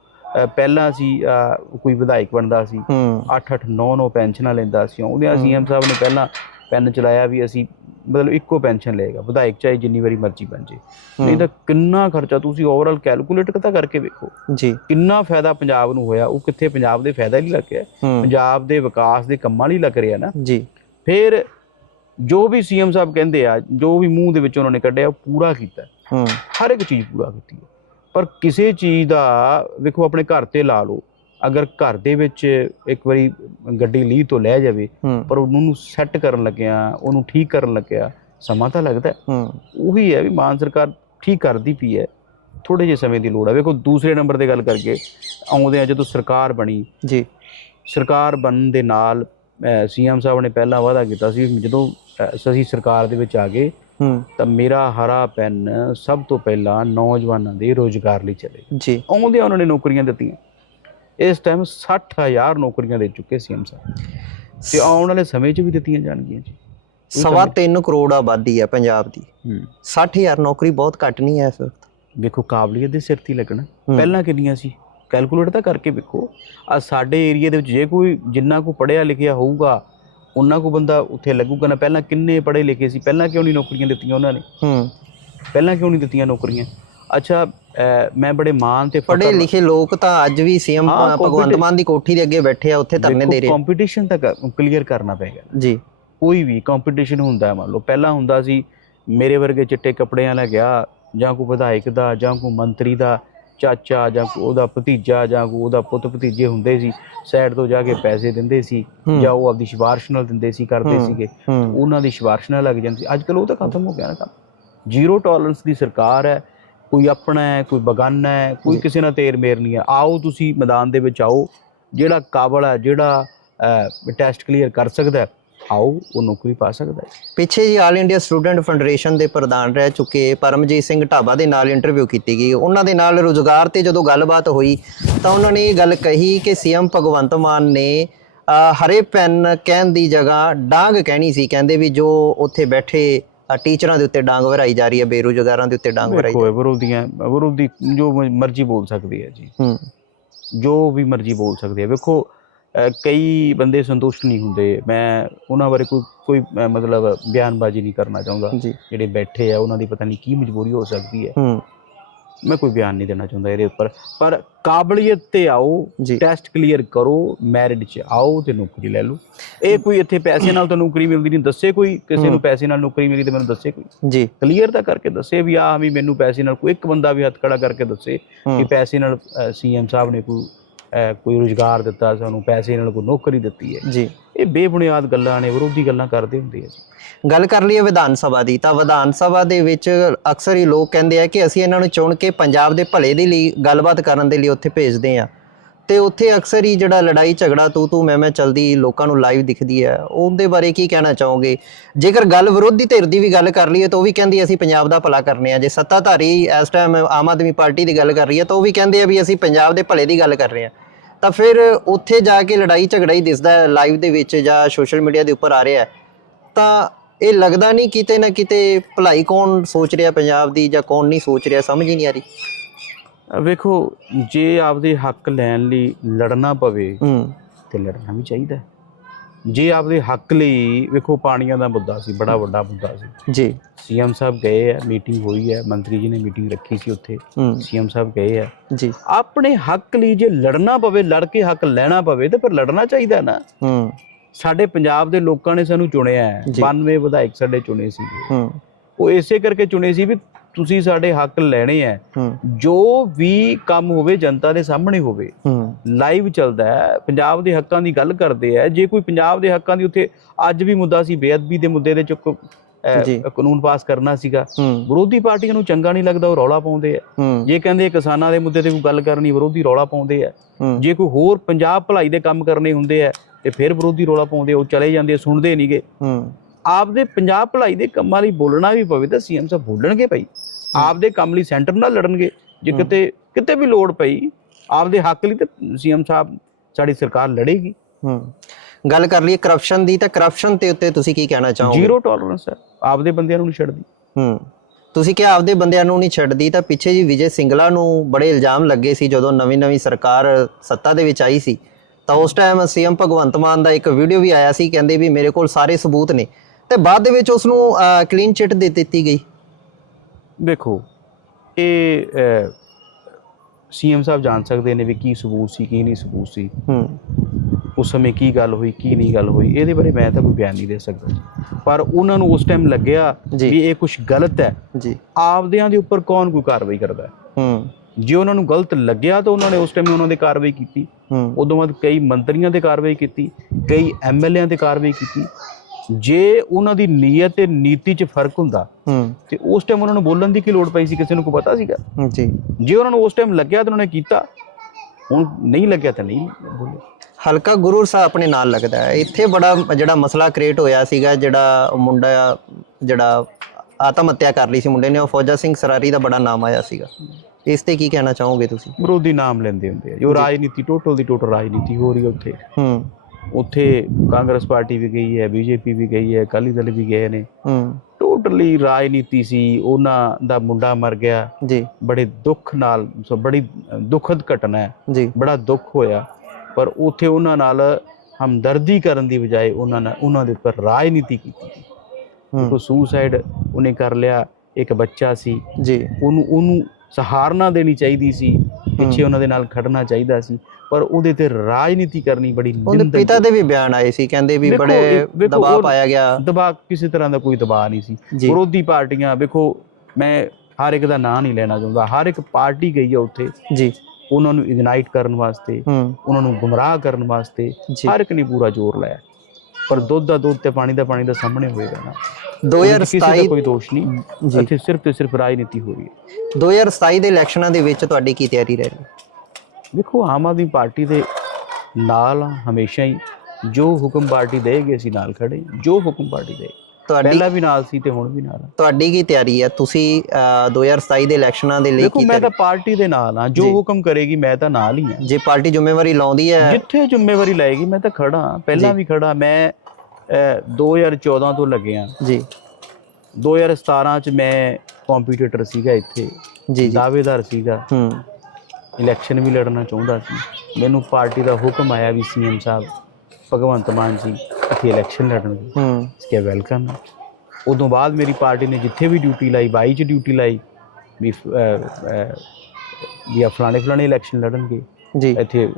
Speaker 2: ਅਹ ਪਹਿਲਾਂ ਅਸੀਂ ਅਹ, ਕੋਈ ਵਿਧਾਇਕ ਬਣਦਾ ਸੀ
Speaker 1: ਹੂੰ।
Speaker 2: 8 8 9 9 ਪੈਨਸ਼ਨਾਂ ਲੈਂਦਾ ਸੀ। ਉਹਦੇ
Speaker 1: ਹਮ।
Speaker 2: ਸੀਐਮ ਸਾਹਿਬ ਨੇ ਪਹਿਲਾਂ ਪੈਨ ਚਲਾਇਆ ਵੀ ਅਸੀਂ ਮਤਲਬ ਇੱਕੋ ਪੈਨਸ਼ਨ ਲਏਗਾ ਵਿਧਾਇਕ ਚਾਹੇ ਜਿੰਨੀ ਵਾਰੀ ਮਰਜ਼ੀ ਬਣ ਜੇ। ਨਹੀਂ ਤਾਂ ਕਿੰਨਾ ਖਰਚਾ ਤੁਸੀਂ ਓਵਰਆਲ ਕੈਲਕੂਲੇਟ ਤਾਂ ਕਰਕੇ ਵੇਖੋ।
Speaker 1: ਜੀ।
Speaker 2: ਕਿੰਨਾ ਫਾਇਦਾ ਪੰਜਾਬ ਨੂੰ ਹੋਇਆ ਉਹ ਕਿੱਥੇ ਪੰਜਾਬ ਦੇ ਫਾਇਦਾ ਹੀ ਲੱਗਿਆ ਪੰਜਾਬ ਦੇ ਵਿਕਾਸ ਦੇ ਕੰਮਾਂ ਲਈ ਲੱਗ ਰਿਹਾ ਨਾ।
Speaker 1: ਜੀ।
Speaker 2: ਫਿਰ ਜੋ ਵੀ ਸੀਐਮ ਸਾਹਿਬ ਕਹਿੰਦੇ ਆ ਜੋ ਵੀ ਮੂੰਹ ਦੇ ਵਿੱਚ ਉਹਨਾਂ ਨੇ ਕੱਢਿਆ ਉਹ ਪੂਰਾ ਕੀਤਾ। ਹਰ ਇੱਕ ਚੀਜ਼ ਪੂਰਾ ਕੀਤੀ ਪਰ ਕਿਸੇ ਚੀਜ਼ ਦਾ ਵੇਖੋ ਆਪਣੇ ਘਰ ਤੇ ਲਾ ਲਓ ਅਗਰ ਘਰ ਦੇ ਵਿੱਚ ਇੱਕ ਵਾਰੀ ਗੱਡੀ ਲੀਹ ਤੋਂ ਲੈ ਜਾਵੇ ਪਰ ਉਹਨੂੰ ਸੈੱਟ ਕਰਨ ਲੱਗਿਆ ਉਹਨੂੰ ਠੀਕ ਕਰਨ ਲੱਗਿਆ ਸਮਾਂ ਤਾਂ ਲੱਗਦਾ ਉਹੀ ਹੈ ਵੀ ਮਾਨ ਸਰਕਾਰ ਠੀਕ ਕਰਦੀ ਪਈ ਹੈ। ਥੋੜੇ ਜਿਹੇ ਸਮੇਂ ਦੀ ਲੋੜ ਹੈ। ਵੇਖੋ ਦੂਸਰੇ ਨੰਬਰ ਤੇ ਗੱਲ ਕਰਕੇ ਆਉਂਦੇ ਆ ਜਦੋਂ ਸਰਕਾਰ ਬਣੀ।
Speaker 1: ਜੀ।
Speaker 2: ਸਰਕਾਰ ਬਣਨ ਦੇ ਨਾਲ ਸੀਐਮ ਸਾਹਿਬ ਨੇ ਪਹਿਲਾਂ ਵਾਅਦਾ ਕੀਤਾ ਸੀ ਜਦੋਂ ਅਸੀਂ ਸਰਕਾਰ ਦੇ ਵਿੱਚ ਆ ਗਏ ਤਾਂ ਮੇਰਾ ਹਰਾ ਪੈਨ ਸਭ ਤੋਂ ਪਹਿਲਾਂ ਨੌਜਵਾਨਾਂ ਦੇ ਰੋਜ਼ਗਾਰ ਲਈ ਚਲੇ।
Speaker 1: ਜੀ।
Speaker 2: ਆਉਂਦੇ ਉਹਨਾਂ ਨੇ ਨੌਕਰੀਆਂ ਦਿੱਤੀਆਂ। ਇਸ ਟਾਈਮ 60000 ਨੌਕਰੀਆਂ ਦੇ ਚੁੱਕੇ ਸੀਐਮ ਸਾਹਿਬ। ਤੇ ਆਉਣ ਵਾਲੇ ਸਮੇਂ 'ਚ ਵੀ ਦਿੱਤੀਆਂ ਜਾਣਗੀਆਂ ਜੀ।
Speaker 1: ਸਵਾ ਤਿੰਨ ਕਰੋੜ ਆਬਾਦੀ ਹੈ ਪੰਜਾਬ ਦੀ।
Speaker 2: ਹੂੰ।
Speaker 1: 60000 ਨੌਕਰੀ ਬਹੁਤ ਘੱਟ ਨਹੀਂ ਹੈ ਇਸ ਵਕਤ।
Speaker 2: ਵੇਖੋ ਕਾਬਲੀਅਤ ਦੇ ਸਿਰ ਤੇ ਲੱਗਣਾ। ਪਹਿਲਾਂ ਕਿੰਨੀਆਂ ਸੀ? ਕੈਲਕੂਲੇਟ ਤਾਂ ਕਰਕੇ ਵੇਖੋ। ਆ ਸਾਡੇ ਏਰੀਆ ਦੇ ਵਿੱਚ ਜੇ ਕੋਈ ਜਿੰਨਾ ਕੋ ਪੜਿਆ ਲਿਖਿਆ ਹੋਊਗਾ ਉਹਨਾਂ ਕੋ ਬੰਦਾ ਉੱਥੇ ਲੱਗੂਗਾ ਨਾ। ਪਹਿਲਾਂ ਕਿੰਨੇ ਪੜ੍ਹੇ ਲਿਖੇ ਸੀ? ਪਹਿਲਾਂ ਕਿਉਂ ਨਹੀਂ ਨੌਕਰੀਆਂ ਦਿੱਤੀਆਂ ਉਹਨਾਂ ਨੇ?
Speaker 1: ਹੂੰ।
Speaker 2: ਪਹਿਲਾਂ ਕਿਉਂ ਨਹੀਂ ਦਿੱਤੀਆਂ ਨੌਕਰੀਆਂ? ਅੱਛਾ ਮੈਂ ਬੜੇ ਮਾਣ ਤੇ
Speaker 1: ਪੜ੍ਹੇ ਲਿਖੇ ਲੋਕ ਤਾਂ ਅੱਜ ਵੀ ਸੀਐਮ ਭਗਵੰਤ ਮਾਨ ਦੀ ਕੋਠੀ ਦੇ ਅੱਗੇ ਬੈਠੇ ਆ ਉੱਥੇ ਧਰਨੇ ਦੇ ਰਹੇ।
Speaker 2: ਕੰਪੀਟੀਸ਼ਨ ਤਾਂ ਕਲੀਅਰ ਕਰਨਾ ਪਏਗਾ
Speaker 1: ਜੀ
Speaker 2: ਕੋਈ ਵੀ ਕੰਪੀਟੀਸ਼ਨ ਹੁੰਦਾ ਹੈ ਮੰਨ ਲਓ ਪਹਿਲਾਂ ਹੁੰਦਾ ਸੀ ਮੇਰੇ ਵਰਗੇ ਚਿੱਟੇ ਕੱਪੜਿਆਂ ਲੈ ਗਿਆ ਜਾਂ ਕੋਈ ਵਿਧਾਇਕ ਦਾ ਜਾਂ ਕੋਈ ਮੰਤਰੀ ਦਾ ਚਾਚਾ ਜਾਂ ਉਹਦਾ ਭਤੀਜਾ ਜਾਂ ਕੋਈ ਉਹਦਾ ਪੁੱਤ ਭਤੀਜੇ ਹੁੰਦੇ ਸੀ ਸਾਈਡ ਤੋਂ ਜਾ ਕੇ ਪੈਸੇ ਦਿੰਦੇ ਸੀ। ਜਾਂ ਉਹ ਆਪਦੀ ਸਿਫਾਰਿਸ਼ ਨਾਲ ਦਿੰਦੇ ਸੀ ਕਰਦੇ। ਸੀਗੇ ਉਹਨਾਂ ਦੀ ਸਿਫਾਰਿਸ਼ ਨਾਲ ਲੱਗ ਜਾਂਦੀ ਅੱਜ ਕੱਲ ਉਹ ਤਾਂ ਖਤਮ ਹੋ ਗਿਆ ਨਾ ਕੰਮ ਜ਼ੀਰੋ ਟੋਲਰੈਂਸ ਦੀ ਸਰਕਾਰ ਹੈ ਕੋਈ ਆਪਣਾ ਹੈ ਕੋਈ ਬਗਾਨਾ ਹੈ ਕੋਈ। ਕਿਸੇ ਨਾਲ ਤੇਰ ਮੇਰ ਨਹੀਂ ਹੈ। ਆਓ ਤੁਸੀਂ ਮੈਦਾਨ ਦੇ ਵਿੱਚ ਆਓ ਜਿਹੜਾ ਕਾਬਲ ਹੈ ਜਿਹੜਾ ਟੈਸਟ ਕਲੀਅਰ ਕਰ ਸਕਦਾ ਆਓ ਉਹ ਨੌਕਰੀ ਪਾ ਸਕਦਾ ਹੈ।
Speaker 1: ਪਿੱਛੇ ਜੀ ਆਲ ਇੰਡੀਆ ਸਟੂਡੈਂਟ ਫੈਡਰੇਸ਼ਨ ਦੇ ਪ੍ਰਧਾਨ ਰਹਿ ਚੁੱਕੇ ਪਰਮਜੀਤ ਸਿੰਘ ਢਾਬਾ ਦੇ ਨਾਲ ਇੰਟਰਵਿਊ ਕੀਤੀ ਗਈ। ਉਹਨਾਂ ਦੇ ਨਾਲ ਰੋਜ਼ਗਾਰ ਤੇ ਜਦੋਂ ਗੱਲਬਾਤ ਹੋਈ ਤਾਂ ਉਹਨਾਂ ਨੇ ਇਹ ਗੱਲ ਕਹੀ ਕਿ ਸੀਐਮ ਭਗਵੰਤ ਮਾਨ ਨੇ ਹਰੇ ਪੈਨ ਕਹਿਣ ਦੀ ਜਗ੍ਹਾ ਡਾਂਗ ਕਹਿਣੀ ਸੀ। ਕਹਿੰਦੇ ਵੀ ਜੋ ਉੱਥੇ ਬੈਠੇ ਟੀਚਰਾਂ ਦੇ ਉੱਤੇ ਡਾਂਗ ਵਰਾਈ ਜਾ ਰਹੀ ਹੈ ਬੇਰੁਜ਼ਗਾਰਾਂ ਦੇ ਉੱਤੇ ਡਾਂਗ ਵਰਾਈ
Speaker 2: ਇਹ ਵਿਰੋਧੀਆਂ ਵਿਰੋਧੀ ਜੋ ਮਰਜ਼ੀ ਬੋਲ ਸਕਦੀ ਹੈ ਜੀ।
Speaker 1: ਹੂੰ।
Speaker 2: ਜੋ ਵੀ ਮਰਜ਼ੀ ਬੋਲ ਸਕਦੀ ਹੈ। ਵੇਖੋ ਕਈ ਬੰਦੇ ਸੰਤੁਸ਼ਟ ਨਹੀਂ ਹੁੰਦੇ। ਮੈਂ ਉਹਨਾਂ ਬਾਰੇ ਕੋਈ ਕੋਈ ਮਤਲਬ ਬਿਆਨਬਾਜ਼ੀ ਨਹੀਂ ਕਰਨਾ ਚਾਹੁੰਦਾ। ਜਿਹੜੇ ਬੈਠੇ ਆ ਉਹਨਾਂ ਦੀ ਪਤਾ ਨਹੀਂ ਕੀ ਮਜਬੂਰੀ ਹੋ ਸਕਦੀ ਹੈ।
Speaker 1: ਹੂੰ।
Speaker 2: ਮੈਂ ਕੋਈ ਬਿਆਨ ਨਹੀਂ ਦੇਣਾ ਚਾਹੁੰਦਾ ਇਹਦੇ ਉੱਪਰ। ਪਰ ਕਾਬਲੀਅਤ ਤੇ ਆਓ ਟੈਸਟ ਕਲੀਅਰ ਕਰੋ ਮੈਰਿਟ 'ਚ ਆਓ ਤੇ ਨੌਕਰੀ ਲੈ ਲਓ। ਇਹ ਕੋਈ ਇੱਥੇ ਪੈਸੇ ਨਾਲ ਤਾਂ ਨੌਕਰੀ ਮਿਲਦੀ ਨਹੀਂ ਦੱਸੇ ਕੋਈ ਕਿਸੇ ਨੂੰ। ਪੈਸੇ ਨਾਲ ਨੌਕਰੀ ਮਿਲੀ ਤੇ ਮੈਨੂੰ ਦੱਸੇ ਕੋਈ?
Speaker 1: ਜੀ।
Speaker 2: ਕਲੀਅਰ ਤਾਂ ਕਰਕੇ ਦੱਸੇ ਵੀ ਆ ਵੀ ਮੈਨੂੰ ਪੈਸੇ ਨਾਲ ਕੋਈ ਇੱਕ ਬੰਦਾ ਵੀ ਹੱਥ ਖੜਾ ਕਰਕੇ ਦੱਸੇ ਕਿ ਪੈਸੇ ਨਾਲ ਸੀਐਮ ਸਾਹਿਬ ਨੇ ਕੋਈ ਕੋਈ ਰੁਜ਼ਗਾਰ ਦਿੱਤਾ ਸਾਨੂੰ ਪੈਸੇ ਨਾਲ ਕੋਈ ਨੌਕਰੀ ਦਿੱਤੀ ਹੈ।
Speaker 1: ਜੀ।
Speaker 2: ਇਹ ਬੇਬੁਨਿਆਦ ਗੱਲਾਂ ਨੇ ਵਿਰੋਧੀ ਗੱਲਾਂ ਕਰਦੇ ਹੁੰਦੇ ਆ
Speaker 1: ਗੱਲ ਕਰ ਲਈਏ ਵਿਧਾਨ ਸਭਾ ਦੀ ਤਾਂ ਵਿਧਾਨ ਸਭਾ ਦੇ ਵਿੱਚ ਅਕਸਰ ਹੀ ਲੋਕ ਕਹਿੰਦੇ ਆ ਕਿ ਅਸੀਂ ਇਹਨਾਂ ਨੂੰ ਚੁਣ ਕੇ ਪੰਜਾਬ ਦੇ ਭਲੇ ਦੇ ਲਈ ਗੱਲਬਾਤ ਕਰਨ ਦੇ ਲਈ ਉੱਥੇ ਭੇਜਦੇ ਆ। ਤੇ ਉੱਥੇ ਅਕਸਰ ਹੀ ਜਿਹੜਾ ਲੜਾਈ ਝਗੜਾ ਤੂੰ ਤੂੰ ਮੈਂ ਮੈਂ ਚਲਦੀ ਲੋਕਾਂ ਨੂੰ ਲਾਈਵ ਦਿਖਦੀ ਹੈ। ਉਹਦੇ ਬਾਰੇ ਕੀ ਕਹਿਣਾ ਚਾਹੋਗੇ? ਜੇਕਰ ਗੱਲ ਵਿਰੋਧੀ ਧਿਰ ਦੀ ਵੀ ਗੱਲ ਕਰ ਲਈਏ ਤਾਂ ਉਹ ਵੀ ਕਹਿੰਦੀ ਅਸੀਂ ਪੰਜਾਬ ਦਾ ਭਲਾ ਕਰਨੇ ਆ। ਜੇ ਸੱਤਾਧਾਰੀ ਇਸ ਟਾਈਮ ਆਮ ਆਦਮੀ ਪਾਰਟੀ ਦੀ ਗੱਲ ਕਰ ਰਹੀ ਹੈ ਤਾਂ ਉਹ ਵੀ ਕਹਿੰਦੇ ਆ ਵੀ ਅਸੀਂ ਪੰਜਾਬ ਦੇ ਭਲੇ ਦੀ ਗੱਲ ਕਰ ਰਹੇ ਆ। ਤਾਂ ਫਿਰ ਉੱਥੇ ਜਾ ਕੇ ਲੜਾਈ ਝਗੜਾ ਹੀ ਦਿਸਦਾ ਹੈ ਲਾਈਵ ਦੇ ਵਿੱਚ ਜਾਂ ਸੋਸ਼ਲ ਮੀਡੀਆ ਦੇ ਉੱਪਰ ਆ ਰਿਹਾ ਹੈ। ਤਾਂ ਇਹ ਲੱਗਦਾ ਨਹੀਂ ਕਿਤੇ ਨਾ ਕਿਤੇ ਭਲਾਈ ਕੌਣ ਸੋਚ ਰਿਹਾ ਪੰਜਾਬ ਦੀ ਜਾਂ ਕੌਣ ਨਹੀਂ ਸੋਚ ਰਿਹਾ ਸਮਝ ਹੀ ਨਹੀਂ ਆ ਰਹੀ।
Speaker 2: ਵੇਖੋ ਜੇ ਆਪਦੇ ਹੱਕ ਲੈਣ ਲਈ ਲੜਨਾ ਪਵੇ
Speaker 1: ਹੂੰ।
Speaker 2: ਤੇ ਲੜਨਾ ਵੀ ਚਾਹੀਦਾ। ਜੇ ਆਪਦੇ ਹੱਕ ਲਈ ਵੇਖੋ ਪਾਣੀਆਂ ਦਾ ਮੁੱਦਾ ਸੀ ਬੜਾ ਵੱਡਾ ਮੁੱਦਾ ਸੀ।
Speaker 1: ਜੀ।
Speaker 2: ਸੀਐਮ ਸਾਹਿਬ ਗਏ ਆ ਮੀਟਿੰਗ ਹੋਈ ਹੈ ਮੰਤਰੀ ਜੀ ਨੇ ਮੀਟਿੰਗ ਰੱਖੀ ਸੀ ਉੱਥੇ। ਸੀਐਮ ਸਾਹਿਬ ਗਏ ਆ।
Speaker 1: ਜੀ।
Speaker 2: ਆਪਣੇ ਹੱਕ ਲਈ ਜੇ ਲੜਨਾ ਪਵੇ ਲੜ ਕੇ ਹੱਕ ਲੈਣਾ ਪਵੇ ਤੇ ਫਿਰ ਲੜਨਾ ਚਾਹੀਦਾ ਨਾ।
Speaker 1: ਹੂੰ।
Speaker 2: ਸਾਡੇ ਪੰਜਾਬ ਦੇ ਲੋਕਾਂ ਨੇ ਸਾਨੂੰ ਚੁਣਿਆ ਹੈ।
Speaker 1: ਜੀ।
Speaker 2: 92 ਵਿਧਾਇਕ ਸਾਡੇ ਚੁਣੇ ਸੀਗੇ।
Speaker 1: ਹੂੰ।
Speaker 2: ਉਹ ਇਸੇ ਕਰਕੇ ਚੁਣੇ ਸੀ ਵੀ ਤੁਸੀਂ ਸਾਡੇ ਹੱਕ ਲੈਣੇ ਆ ਜੋ ਵੀ ਕੰਮ ਹੋਵੇ ਜਨਤਾ ਦੇ ਸਾਹਮਣੇ ਹੋਵੇ ਲਾਈਵ ਚੱਲਦਾ ਹੈ ਪੰਜਾਬ ਦੇ ਹੱਕਾਂ ਦੀ ਗੱਲ ਕਰਦੇ ਆ ਜੇ ਕੋਈ ਪੰਜਾਬ ਦੇ ਹੱਕਾਂ ਦੀ ਉੱਥੇ ਅੱਜ ਵੀ ਮੁੱਦਾ ਸੀ ਬੇਅਦਬੀ ਦੇ ਮੁੱਦੇ ਦੇ ਚੁੱਕ। ਕਾਨੂੰਨ ਪਾਸ ਕਰਨਾ ਸੀਗਾ। ਵਿਰੋਧੀ ਪਾਰਟੀਆਂ ਨੂੰ ਚੰਗਾ ਨਹੀਂ ਲੱਗਦਾ ਉਹ ਰੌਲਾ ਪਾਉਂਦੇ ਆ ਜੇ ਕਹਿੰਦੇ ਕਿਸਾਨਾਂ ਦੇ ਮੁੱਦੇ ਤੇ ਕੋਈ ਗੱਲ ਕਰਨੀ ਵਿਰੋਧੀ ਰੌਲਾ ਪਾਉਂਦੇ ਆ ਜੇ ਕੋਈ ਹੋਰ ਪੰਜਾਬ ਭਲਾਈ ਦੇ ਕੰਮ ਕਰਨੇ ਹੁੰਦੇ ਆ ਤੇ ਫਿਰ ਵਿਰੋਧੀ ਰੌਲਾ ਪਾਉਂਦੇ ਉਹ ਚਲੇ ਜਾਂਦੇ ਸੁਣਦੇ ਨਹੀਂਗੇ ਆਪਦੇ ਪੰਜਾਬ ਭਲਾਈ ਦੇ ਕੰਮਾਂ ਲਈ ਬੋਲਣਾ ਵੀ ਪਵੇ ਤਾਂ ਸੀਐਮ ਸਾਹਿਬ ਬੋਲਣਗੇ ਭਾਈ। ਆਪਦੇ ਕੰਮ ਲਈ ਸੈਂਟਰ ਨਾਲ ਲੜਨਗੇ। ਜੇ। ਕਿਤੇ ਕਿਤੇ ਵੀ ਲੋੜ ਪਈ ਆਪਦੇ ਹੱਕ ਲਈ ਤੇ ਸੀਐਮ ਸਾਹਿਬ ਸਾਡੀ ਸਰਕਾਰ ਲੜੇਗੀ।
Speaker 1: ਹੂੰ। ਗੱਲ ਕਰ ਲਈਏ ਕਰਪਸ਼ਨ ਦੀ ਤਾਂ ਕਰਪਸ਼ਨ ਤੇ ਉੱਤੇ ਤੁਸੀਂ ਕੀ ਕਹਿਣਾ ਚਾਹੋਗੇ?
Speaker 2: ਜ਼ੀਰੋ ਟੋਲਰੈਂਸ ਹੈ। ਆਪਦੇ ਬੰਦਿਆਂ ਨੂੰ ਨਹੀਂ ਛੱਡਦੀ।
Speaker 1: ਹੂੰ। ਤੁਸੀਂ ਕਿਹਾ ਆਪਦੇ ਬੰਦਿਆਂ ਨੂੰ ਨਹੀਂ ਛੱਡਦੀ ਤਾਂ ਪਿੱਛੇ ਜੀ ਵਿਜੇ ਸਿੰਗਲਾ ਨੂੰ ਬੜੇ ਇਲਜ਼ਾਮ ਲੱਗੇ ਸੀ ਜਦੋਂ ਨਵੀਂ ਨਵੀਂ ਸਰਕਾਰ ਸੱਤਾ ਦੇ ਵਿੱਚ ਆਈ ਸੀ। ਤਾਂ ਉਸ ਟਾਈਮ ਸੀਐਮ ਭਗਵੰਤ ਮਾਨ ਦਾ ਇੱਕ ਵੀਡੀਓ ਵੀ ਆਇਆ ਸੀ ਕਹਿੰਦੇ ਵੀ ਮੇਰੇ ਕੋਲ ਸਾਰੇ ਸਬੂਤ ਨੇ। ਤੇ ਬਾਅਦ ਦੇ ਵਿੱਚ ਉਸ ਨੂੰ ਕਲੀਨ ਚਿੱਟ ਦੇ ਦਿੱਤੀ ਗਈ।
Speaker 2: ਵੇਖੋ ਇਹ ਸੀਐਮ ਸਾਹਿਬ ਜਾਣ ਸਕਦੇ ਨੇ ਵੀ ਕੀ ਸਬੂਤ ਸੀ ਕੀ ਨਹੀਂ ਸਬੂਤ ਸੀ।
Speaker 1: ਹੂੰ।
Speaker 2: ਉਸ ਸਮੇਂ ਕੀ ਗੱਲ ਹੋਈ ਕੀ ਨਹੀਂ ਗੱਲ ਹੋਈ ਇਹਦੇ ਬਾਰੇ ਮੈਂ ਤਾਂ ਕੋਈ ਬਿਆਨ ਨਹੀਂ ਦੇ ਸਕਦਾ। ਪਰ ਉਹਨਾਂ ਨੂੰ ਉਸ ਟਾਈਮ ਲੱਗਿਆ। ਵੀ ਇਹ ਕੁਝ ਗਲਤ ਹੈ।
Speaker 1: ਜੀ।
Speaker 2: ਆਪਦਿਆਂ ਦੇ ਉੱਪਰ ਕੌਣ ਕੋਈ ਕਾਰਵਾਈ ਕਰਦਾ ਹੈ?
Speaker 1: ਹੂੰ।
Speaker 2: ਜੇ ਉਹਨਾਂ ਨੂੰ ਗਲਤ ਲੱਗਿਆ ਤਾਂ ਉਹਨਾਂ ਨੇ ਉਸ ਟਾਈਮ ਉਹਨਾਂ ਦੇ ਕਾਰਵਾਈ ਕੀਤੀ।
Speaker 1: ਹੂੰ।
Speaker 2: ਉਦੋਂ ਬਾਅਦ ਕਈ ਮੰਤਰੀਆਂ ਤੇ ਕਾਰਵਾਈ ਕੀਤੀ ਕਈ ਐਮਐਲਏਆਂ ਤੇ ਕਾਰਵਾਈ ਕੀਤੀ। ਜੇ ਉਹਨਾਂ ਦੀ ਨੀਅਤ ਤੇ ਨੀਤੀ 'ਚ ਫ਼ਰਕ ਹੁੰਦਾ
Speaker 1: ਹੂੰ।
Speaker 2: ਤੇ ਉਸ ਟਾਈਮ ਉਹਨਾਂ ਨੂੰ ਬੋਲਣ ਦੀ ਕੀ ਲੋੜ ਪਈ ਸੀ? ਕਿਸੇ ਨੂੰ ਕੋਈ ਪਤਾ ਸੀਗਾ?
Speaker 1: ਜੀ।
Speaker 2: ਜੇ ਉਹਨਾਂ ਨੂੰ ਉਸ ਟਾਈਮ ਲੱਗਿਆ ਤਾਂ ਉਹਨਾਂ ਨੇ ਕੀਤਾ। ਹੁਣ ਨਹੀਂ ਲੱਗਿਆ ਤਾਂ ਨਹੀਂ ਬੋਲੇ
Speaker 1: ਹਲਕਾ ਗੁਰੂ ਸਾਹਿਬ ਆਪਣੇ ਨਾਲ ਲੱਗਦਾ ਹੈ। ਇੱਥੇ ਬੜਾ ਜਿਹੜਾ ਮਸਲਾ ਕ੍ਰੀਏਟ ਹੋਇਆ ਸੀਗਾ ਜਿਹੜਾ ਮੁੰਡਾ ਜਿਹੜਾ ਆਤਮ ਹੱਤਿਆ ਕਰ ਲਈ ਸੀ ਮੁੰਡੇ ਨੇ ਉਹ ਫੌਜਾ ਸਿੰਘ ਸਰਾਰੀ ਦਾ ਬੜਾ ਨਾਮ ਆਇਆ ਸੀਗਾ। ਇਸ ਤੇ ਕੀ ਕਹਿਣਾ ਚਾਹੋਗੇ ਤੁਸੀਂ?
Speaker 2: ਵਿਰੋਧੀ ਨਾਮ ਲੈਂਦੇ ਹੁੰਦੇ ਆ। ਜੋ। ਰਾਜਨੀਤੀ ਟੋਟਲ ਦੀ ਟੋਟਲ ਰਾਜਨੀਤੀ ਹੋ ਰਹੀ ਹੈ ਉੱਥੇ।
Speaker 1: ਹੂੰ।
Speaker 2: ਉੱਥੇ ਕਾਂਗਰਸ ਪਾਰਟੀ ਵੀ ਗਈ ਹੈ ਬੀਜੇਪੀ ਵੀ ਗਈ ਹੈ ਅਕਾਲੀ ਦਲ ਵੀ ਗਏ ਨੇ।
Speaker 1: ਹੂੰ।
Speaker 2: ਟੋਟਲੀ ਰਾਜਨੀਤੀ ਸੀ ਉਹਨਾਂ ਦਾ ਮੁੰਡਾ ਮਰ ਗਿਆ।
Speaker 1: ਜੀ।
Speaker 2: ਬੜੇ ਦੁੱਖ ਨਾਲ ਸੋ ਬੜੀ ਦੁਖਦ ਘਟਨਾ ਹੈ।
Speaker 1: ਜੀ।
Speaker 2: ਬੜਾ ਦੁੱਖ ਹੋਇਆ। ਪਰ ਉੱਥੇ ਉਹਨਾਂ ਨਾਲ ਹਮਦਰਦੀ ਕਰਨ ਦੀ ਬਜਾਏ ਉਹਨਾਂ ਨੇ ਉਹਨਾਂ ਦੇ ਉੱਪਰ ਰਾਜਨੀਤੀ ਕੀਤੀ
Speaker 1: ਹੂੰ।
Speaker 2: ਦੇਖੋ ਸੁਸਾਈਡ ਉਹਨੇ ਕਰ ਲਿਆ ਇੱਕ ਬੱਚਾ ਸੀ।
Speaker 1: ਜੀ।
Speaker 2: ਉਹਨੂੰ ਉਹਨੂੰ ਸਹਾਰਨਾ ਦੇਣੀ ਚਾਹੀਦੀ ਸੀ। ਪਿੱਛੇ ਉਹਨਾਂ ਦੇ ਨਾਲ ਖੜਨਾ ਚਾਹੀਦਾ ਸੀ ਪਰ ਉਹਦੇ ਤੇ ਰਾਜਨੀਤੀ ਕਰਨੀ ਬੜੀ
Speaker 1: ਉਹਦੇ ਪਿਤਾ ਦੇ ਵੀ ਬਿਆਨ ਆਏ ਸੀ ਕਹਿੰਦੇ ਵੀ ਬੜੇ ਦਬਾਅ ਪਾਇਆ ਗਿਆ।
Speaker 2: ਦਬਾਅ ਕਿਸੇ ਤਰ੍ਹਾਂ ਦਾ ਕੋਈ ਦਬਾਅ ਨਹੀਂ ਸੀ। ਵਿਰੋਧੀ ਪਾਰਟੀਆਂ ਵੇਖੋ ਮੈਂ ਹਰ ਇੱਕ ਦਾ ਨਾਂ ਨਹੀਂ ਲੈਣਾ ਚਾਹੁੰਦਾ। ਹਰ ਇੱਕ ਪਾਰਟੀ ਗਈ ਹੈ ਉੱਥੇ।
Speaker 1: ਜੀ।
Speaker 2: ਉਹਨਾਂ ਨੂੰ ਇਗਨਾਈਟ ਕਰਨ ਵਾਸਤੇ ਉਹਨਾਂ ਨੂੰ ਗੁੰਮਰਾਹ ਕਰਨ ਵਾਸਤੇ। ਹਰ ਇੱਕ ਨੇ ਪੂਰਾ ਜ਼ੋਰ ਲਾਇਆ। ਪਰ ਦੁੱਧ ਦਾ ਦੁੱਧ ਤੇ ਪਾਣੀ ਦਾ ਪਾਣੀ ਦਾ ਸਾਹਮਣੇ ਹੋਏਗਾ ਨਾ। ਕਿਸੇ ਦਾ
Speaker 1: 2027
Speaker 2: ਕੋਈ ਦੋਸ਼ ਨਹੀਂ। ਇੱਥੇ ਸਿਰਫ ਤੇ ਸਿਰਫ ਰਾਜਨੀਤੀ ਹੋ ਰਹੀ ਹੈ।
Speaker 1: 2027 ਦੇ ਇਲੈਕਸ਼ਨਾਂ ਦੇ ਵਿੱਚ ਤੁਹਾਡੀ ਕੀ ਤਿਆਰੀ ਰਹੀ
Speaker 2: ਦੇਖੋ ਆਮ ਆਦਮੀ ਪਾਰਟੀ ਦੇ ਨਾਲ ਹਮੇਸ਼ਾ ਹੀ। ਜੋ ਹੁਕਮ ਪਾਰਟੀ ਦੇਗੀ ਅਸੀਂ ਨਾਲ ਖੜੇ। ਜੋ ਹੁਕਮ ਪਾਰਟੀ ਦੇ
Speaker 1: ਤੁਹਾਡੀ
Speaker 2: ਪਹਿਲਾਂ ਵੀ ਨਾਲ ਸੀ ਤੇ ਹੁਣ ਵੀ ਨਾਲ ਆ।
Speaker 1: ਤੁਹਾਡੀ ਕੀ ਤਿਆਰੀ ਹੈ? ਤੁਸੀਂ ਅਹ, 2027 ਦੇ ਇਲੈਕਸ਼ਨਾਂ ਦੇ ਲਈ
Speaker 2: ਦੇਖੋ
Speaker 1: ਕੀ
Speaker 2: ਮੈਂ
Speaker 1: ਤਿਆਰੀ?
Speaker 2: ਤਾਂ ਪਾਰਟੀ ਦੇ ਨਾਲ ਆ। ਜੋ
Speaker 1: ਜੀ।
Speaker 2: ਹੁਕਮ ਕਰੇਗੀ ਮੈਂ ਤਾਂ ਨਾਲ ਹੀ ਆ।
Speaker 1: ਜੇ ਪਾਰਟੀ ਜ਼ਿੰਮੇਵਾਰੀ ਲਾਉਂਦੀ ਹੈ
Speaker 2: ਜਿੱਥੇ ਜ਼ਿੰਮੇਵਾਰੀ ਲਏਗੀ ਮੈਂ ਤਾਂ ਖੜਾ। ਪਹਿਲਾਂ
Speaker 1: ਜੀ।
Speaker 2: ਵੀ ਖੜਾ। ਮੈਂ ਅਹ, 2014 ਤੋਂ ਲੱਗਿਆ।
Speaker 1: ਜੀ।
Speaker 2: 2017 ਚ ਮੈਂ ਕੰਪੀਟੀਟਰ ਸੀਗਾ ਇੱਥੇ।
Speaker 1: ਜੀ ਜੀ।
Speaker 2: ਦਾਅਵੇਦਾਰ ਸੀਗਾ।
Speaker 1: ਹੂੰ।
Speaker 2: ਇਲੈਕਸ਼ਨ ਵੀ ਲੜਨਾ ਚਾਹੁੰਦਾ ਸੀ। ਮੈਨੂੰ ਪਾਰਟੀ ਦਾ ਹੁਕਮ ਆਇਆ ਵੀ ਸੀਐਮ ਸਾਹਿਬ ਭਗਵੰਤ ਮਾਨ ਜੀ। ਇੱਥੇ ਇਲੈਕਸ਼ਨ ਲੜਨਗੇ
Speaker 1: ਹੂੰ।
Speaker 2: ਇਸਕੇ ਵੈਲਕਮ ਉਦੋਂ ਬਾਅਦ ਮੇਰੀ ਪਾਰਟੀ ਨੇ ਜਿੱਥੇ ਵੀ ਡਿਊਟੀ ਲਾਈ 22 ਚ ਡਿਊਟੀ ਲਾਈ ਵੀ ਵੀ ਫਲਾਣੇ ਫਲਾਣੇ ਇਲੈਕਸ਼ਨ ਲੜਨਗੇ।
Speaker 1: ਜੀ।
Speaker 2: ਇੱਥੇ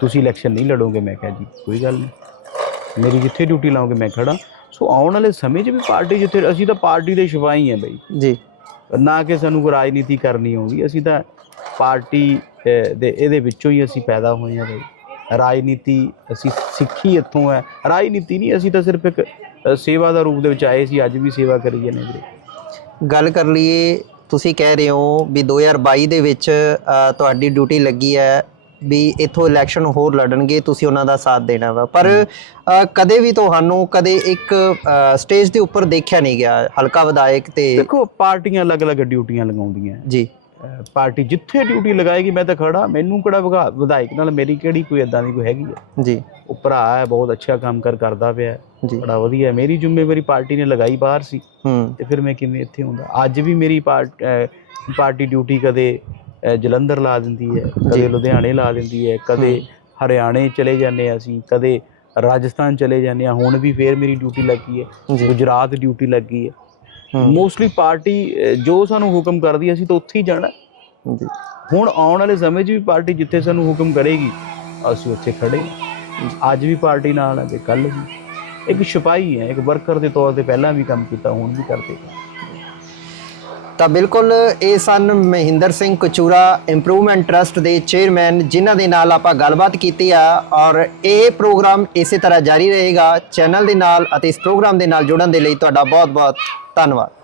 Speaker 2: ਤੁਸੀਂ ਇਲੈਕਸ਼ਨ ਨਹੀਂ ਲੜੋਗੇ ਮੈਂ ਕਿਹਾ ਜੀ ਕੋਈ ਗੱਲ ਨਹੀਂ। ਮੇਰੀ ਜਿੱਥੇ ਡਿਊਟੀ ਲਾਓਗੇ ਮੈਂ ਖੜਾ ਸੋ ਆਉਣ ਵਾਲੇ ਸਮੇਂ 'ਚ ਵੀ ਪਾਰਟੀ ਜਿੱਥੇ ਅਸੀਂ ਤਾਂ ਪਾਰਟੀ ਦੇ ਸਿਪਾਹੀ ਹਾਂ ਬਈ।
Speaker 1: ਜੀ।
Speaker 2: ਨਾ ਕਿ ਸਾਨੂੰ ਕੋਈ ਰਾਜਨੀਤੀ ਕਰਨੀ ਆਉਂਦੀ ਅਸੀਂ ਤਾਂ ਪਾਰਟੀ ਦੇ ਇਹਦੇ ਵਿੱਚੋਂ ਹੀ ਅਸੀਂ ਪੈਦਾ ਹੋਏ ਹਾਂ ਬਈ। ਰਾਜਨੀਤੀ ਅਸੀਂ ਸਿੱਖੀ ਇੱਥੋਂ ਹੈ। ਰਾਜਨੀਤੀ ਨਹੀਂ ਅਸੀਂ ਤਾਂ ਸਿਰਫ ਇੱਕ ਸੇਵਾ ਦਾ ਰੂਪ ਦੇ ਵਿੱਚ ਆਏ ਸੀ ਅੱਜ ਵੀ ਸੇਵਾ ਕਰੀ ਜਾਂਦੇ ਵੀਰੇ।
Speaker 1: ਗੱਲ ਕਰ ਲਈਏ ਤੁਸੀਂ ਕਹਿ ਰਹੇ ਹੋ ਵੀ 2022 ਦੇ ਵਿੱਚ ਤੁਹਾਡੀ ਡਿਊਟੀ ਲੱਗੀ ਹੈ ਵੀ ਇਥੋਂ ਇਲੈਕਸ਼ਨ ਹੋਰ ਲੜਨਗੇ ਤੁਸੀਂ ਉਹਨਾਂ ਦਾ ਸਾਥ ਦੇਣਾ ਵਾ। ਪਰ ਕਦੇ ਵੀ ਤੁਹਾਨੂੰ ਕਦੇ ਇੱਕ ਸਟੇਜ ਦੇ ਉੱਪਰ ਦੇਖਿਆ ਨਹੀਂ ਗਿਆ ਹਲਕਾ ਵਿਧਾਇਕ ਤੇ
Speaker 2: ਦੇਖੋ ਪਾਰਟੀਆਂ ਅਲੱਗ-ਅਲੱਗ ਡਿਊਟੀਆਂ ਲਗਾਉਂਦੀਆਂ।
Speaker 1: ਜੀ।
Speaker 2: ਪਾਰਟੀ ਜਿੱਥੇ ਡਿਊਟੀ ਲਗਾਏਗੀ ਮੈਂ ਤਾਂ ਖੜਾ। ਮੈਨੂੰ ਕਿਹੜਾ ਵਿਧਾਇਕ ਨਾਲ ਮੇਰੀ ਕਿਹੜੀ ਕੋਈ ਇਦਾਂ ਦੀ ਕੋਈ ਹੈਗੀ ਹੈ
Speaker 1: ਜੀ।
Speaker 2: ਉਹ ਭਰਾ ਹੈ ਬਹੁਤ ਅੱਛਾ ਕੰਮ ਕਰ ਕਰਦਾ ਪਿਆ ਹੈ,
Speaker 1: ਜੀ।
Speaker 2: ਬੜਾ ਵਧੀਆ। ਮੇਰੀ ਜ਼ਿੰਮੇਵਾਰੀ ਪਾਰਟੀ ਨੇ ਲਗਾਈ ਬਾਹਰ ਸੀ।
Speaker 1: ਹੂੰ।
Speaker 2: ਤੇ ਫਿਰ ਮੈਂ ਕਿਵੇਂ ਇੱਥੇ ਹੁੰਦਾ ਅੱਜ ਵੀ ਮੇਰੀ ਪਾਰਟ- ਡਿਊਟੀ ਕਦੇ ਜਲੰਧਰ ਲਾ ਦਿੰਦੀ ਹੈ ਕਦੇ ਲੁਧਿਆਣੇ ਲਾ ਦਿੰਦੀ ਹੈ ਕਦੇ ਹਰਿਆਣੇ ਚਲੇ ਜਾਂਦੇ ਹਾਂ ਅਸੀਂ ਕਦੇ ਰਾਜਸਥਾਨ ਚਲੇ ਜਾਂਦੇ ਹਾਂ। ਹੁਣ ਵੀ ਫੇਰ ਮੇਰੀ ਡਿਊਟੀ ਲੱਗੀ ਹੈ। ਗੁਜਰਾਤ ਡਿਊਟੀ ਲੱਗੀ ਹੂੰ, ਮੋਸਟਲੀ ਪਾਰਟੀ ਜੋ ਸਾਨੂੰ ਹੁਕਮ ਕਰਦੀ ਅਸੀਂ ਤਾਂ ਉੱਥੇ ਹੀ ਜਾਣਾ।
Speaker 1: ਜੀ।
Speaker 2: ਹੁਣ ਆਉਣ ਵਾਲੇ ਸਮੇਂ 'ਚ ਵੀ ਪਾਰਟੀ ਜਿੱਥੇ ਸਾਨੂੰ ਹੁਕਮ ਕਰੇਗੀ ਅਸੀਂ ਉੱਥੇ ਖੜੇ। ਅੱਜ ਵੀ ਪਾਰਟੀ ਨਾਲ ਹੈ ਤੇ ਕੱਲ ਵੀ। ਇੱਕ ਸਿਪਾਹੀ ਹੈ ਇੱਕ ਵਰਕਰ ਦੇ ਤੌਰ ਤੇ ਪਹਿਲਾਂ ਵੀ ਕੰਮ ਕੀਤਾ ਹੁਣ ਵੀ ਕਰਦੇ ਹਾਂ।
Speaker 1: ਤਾਂ ਬਿਲਕੁਲ ਇਹ ਸਨ ਮਹਿੰਦਰ ਸਿੰਘ ਕਚੂਰਾ ਇੰਪਰੂਵਮੈਂਟ ਟਰਸਟ ਦੇ ਚੇਅਰਮੈਨ ਜਿਨ੍ਹਾਂ ਦੇ ਨਾਲ ਆਪਾਂ ਗੱਲਬਾਤ ਕੀਤੀ ਆ। ਔਰ ਇਹ ਪ੍ਰੋਗਰਾਮ ਇਸੇ ਤਰ੍ਹਾਂ ਜਾਰੀ ਰਹੇਗਾ। ਚੈਨਲ ਦੇ ਨਾਲ ਅਤੇ ਇਸ ਪ੍ਰੋਗਰਾਮ ਦੇ ਨਾਲ ਜੁੜਨ ਦੇ ਲਈ ਤੁਹਾਡਾ ਬਹੁਤ ਬਹੁਤ ਧੰਨਵਾਦ।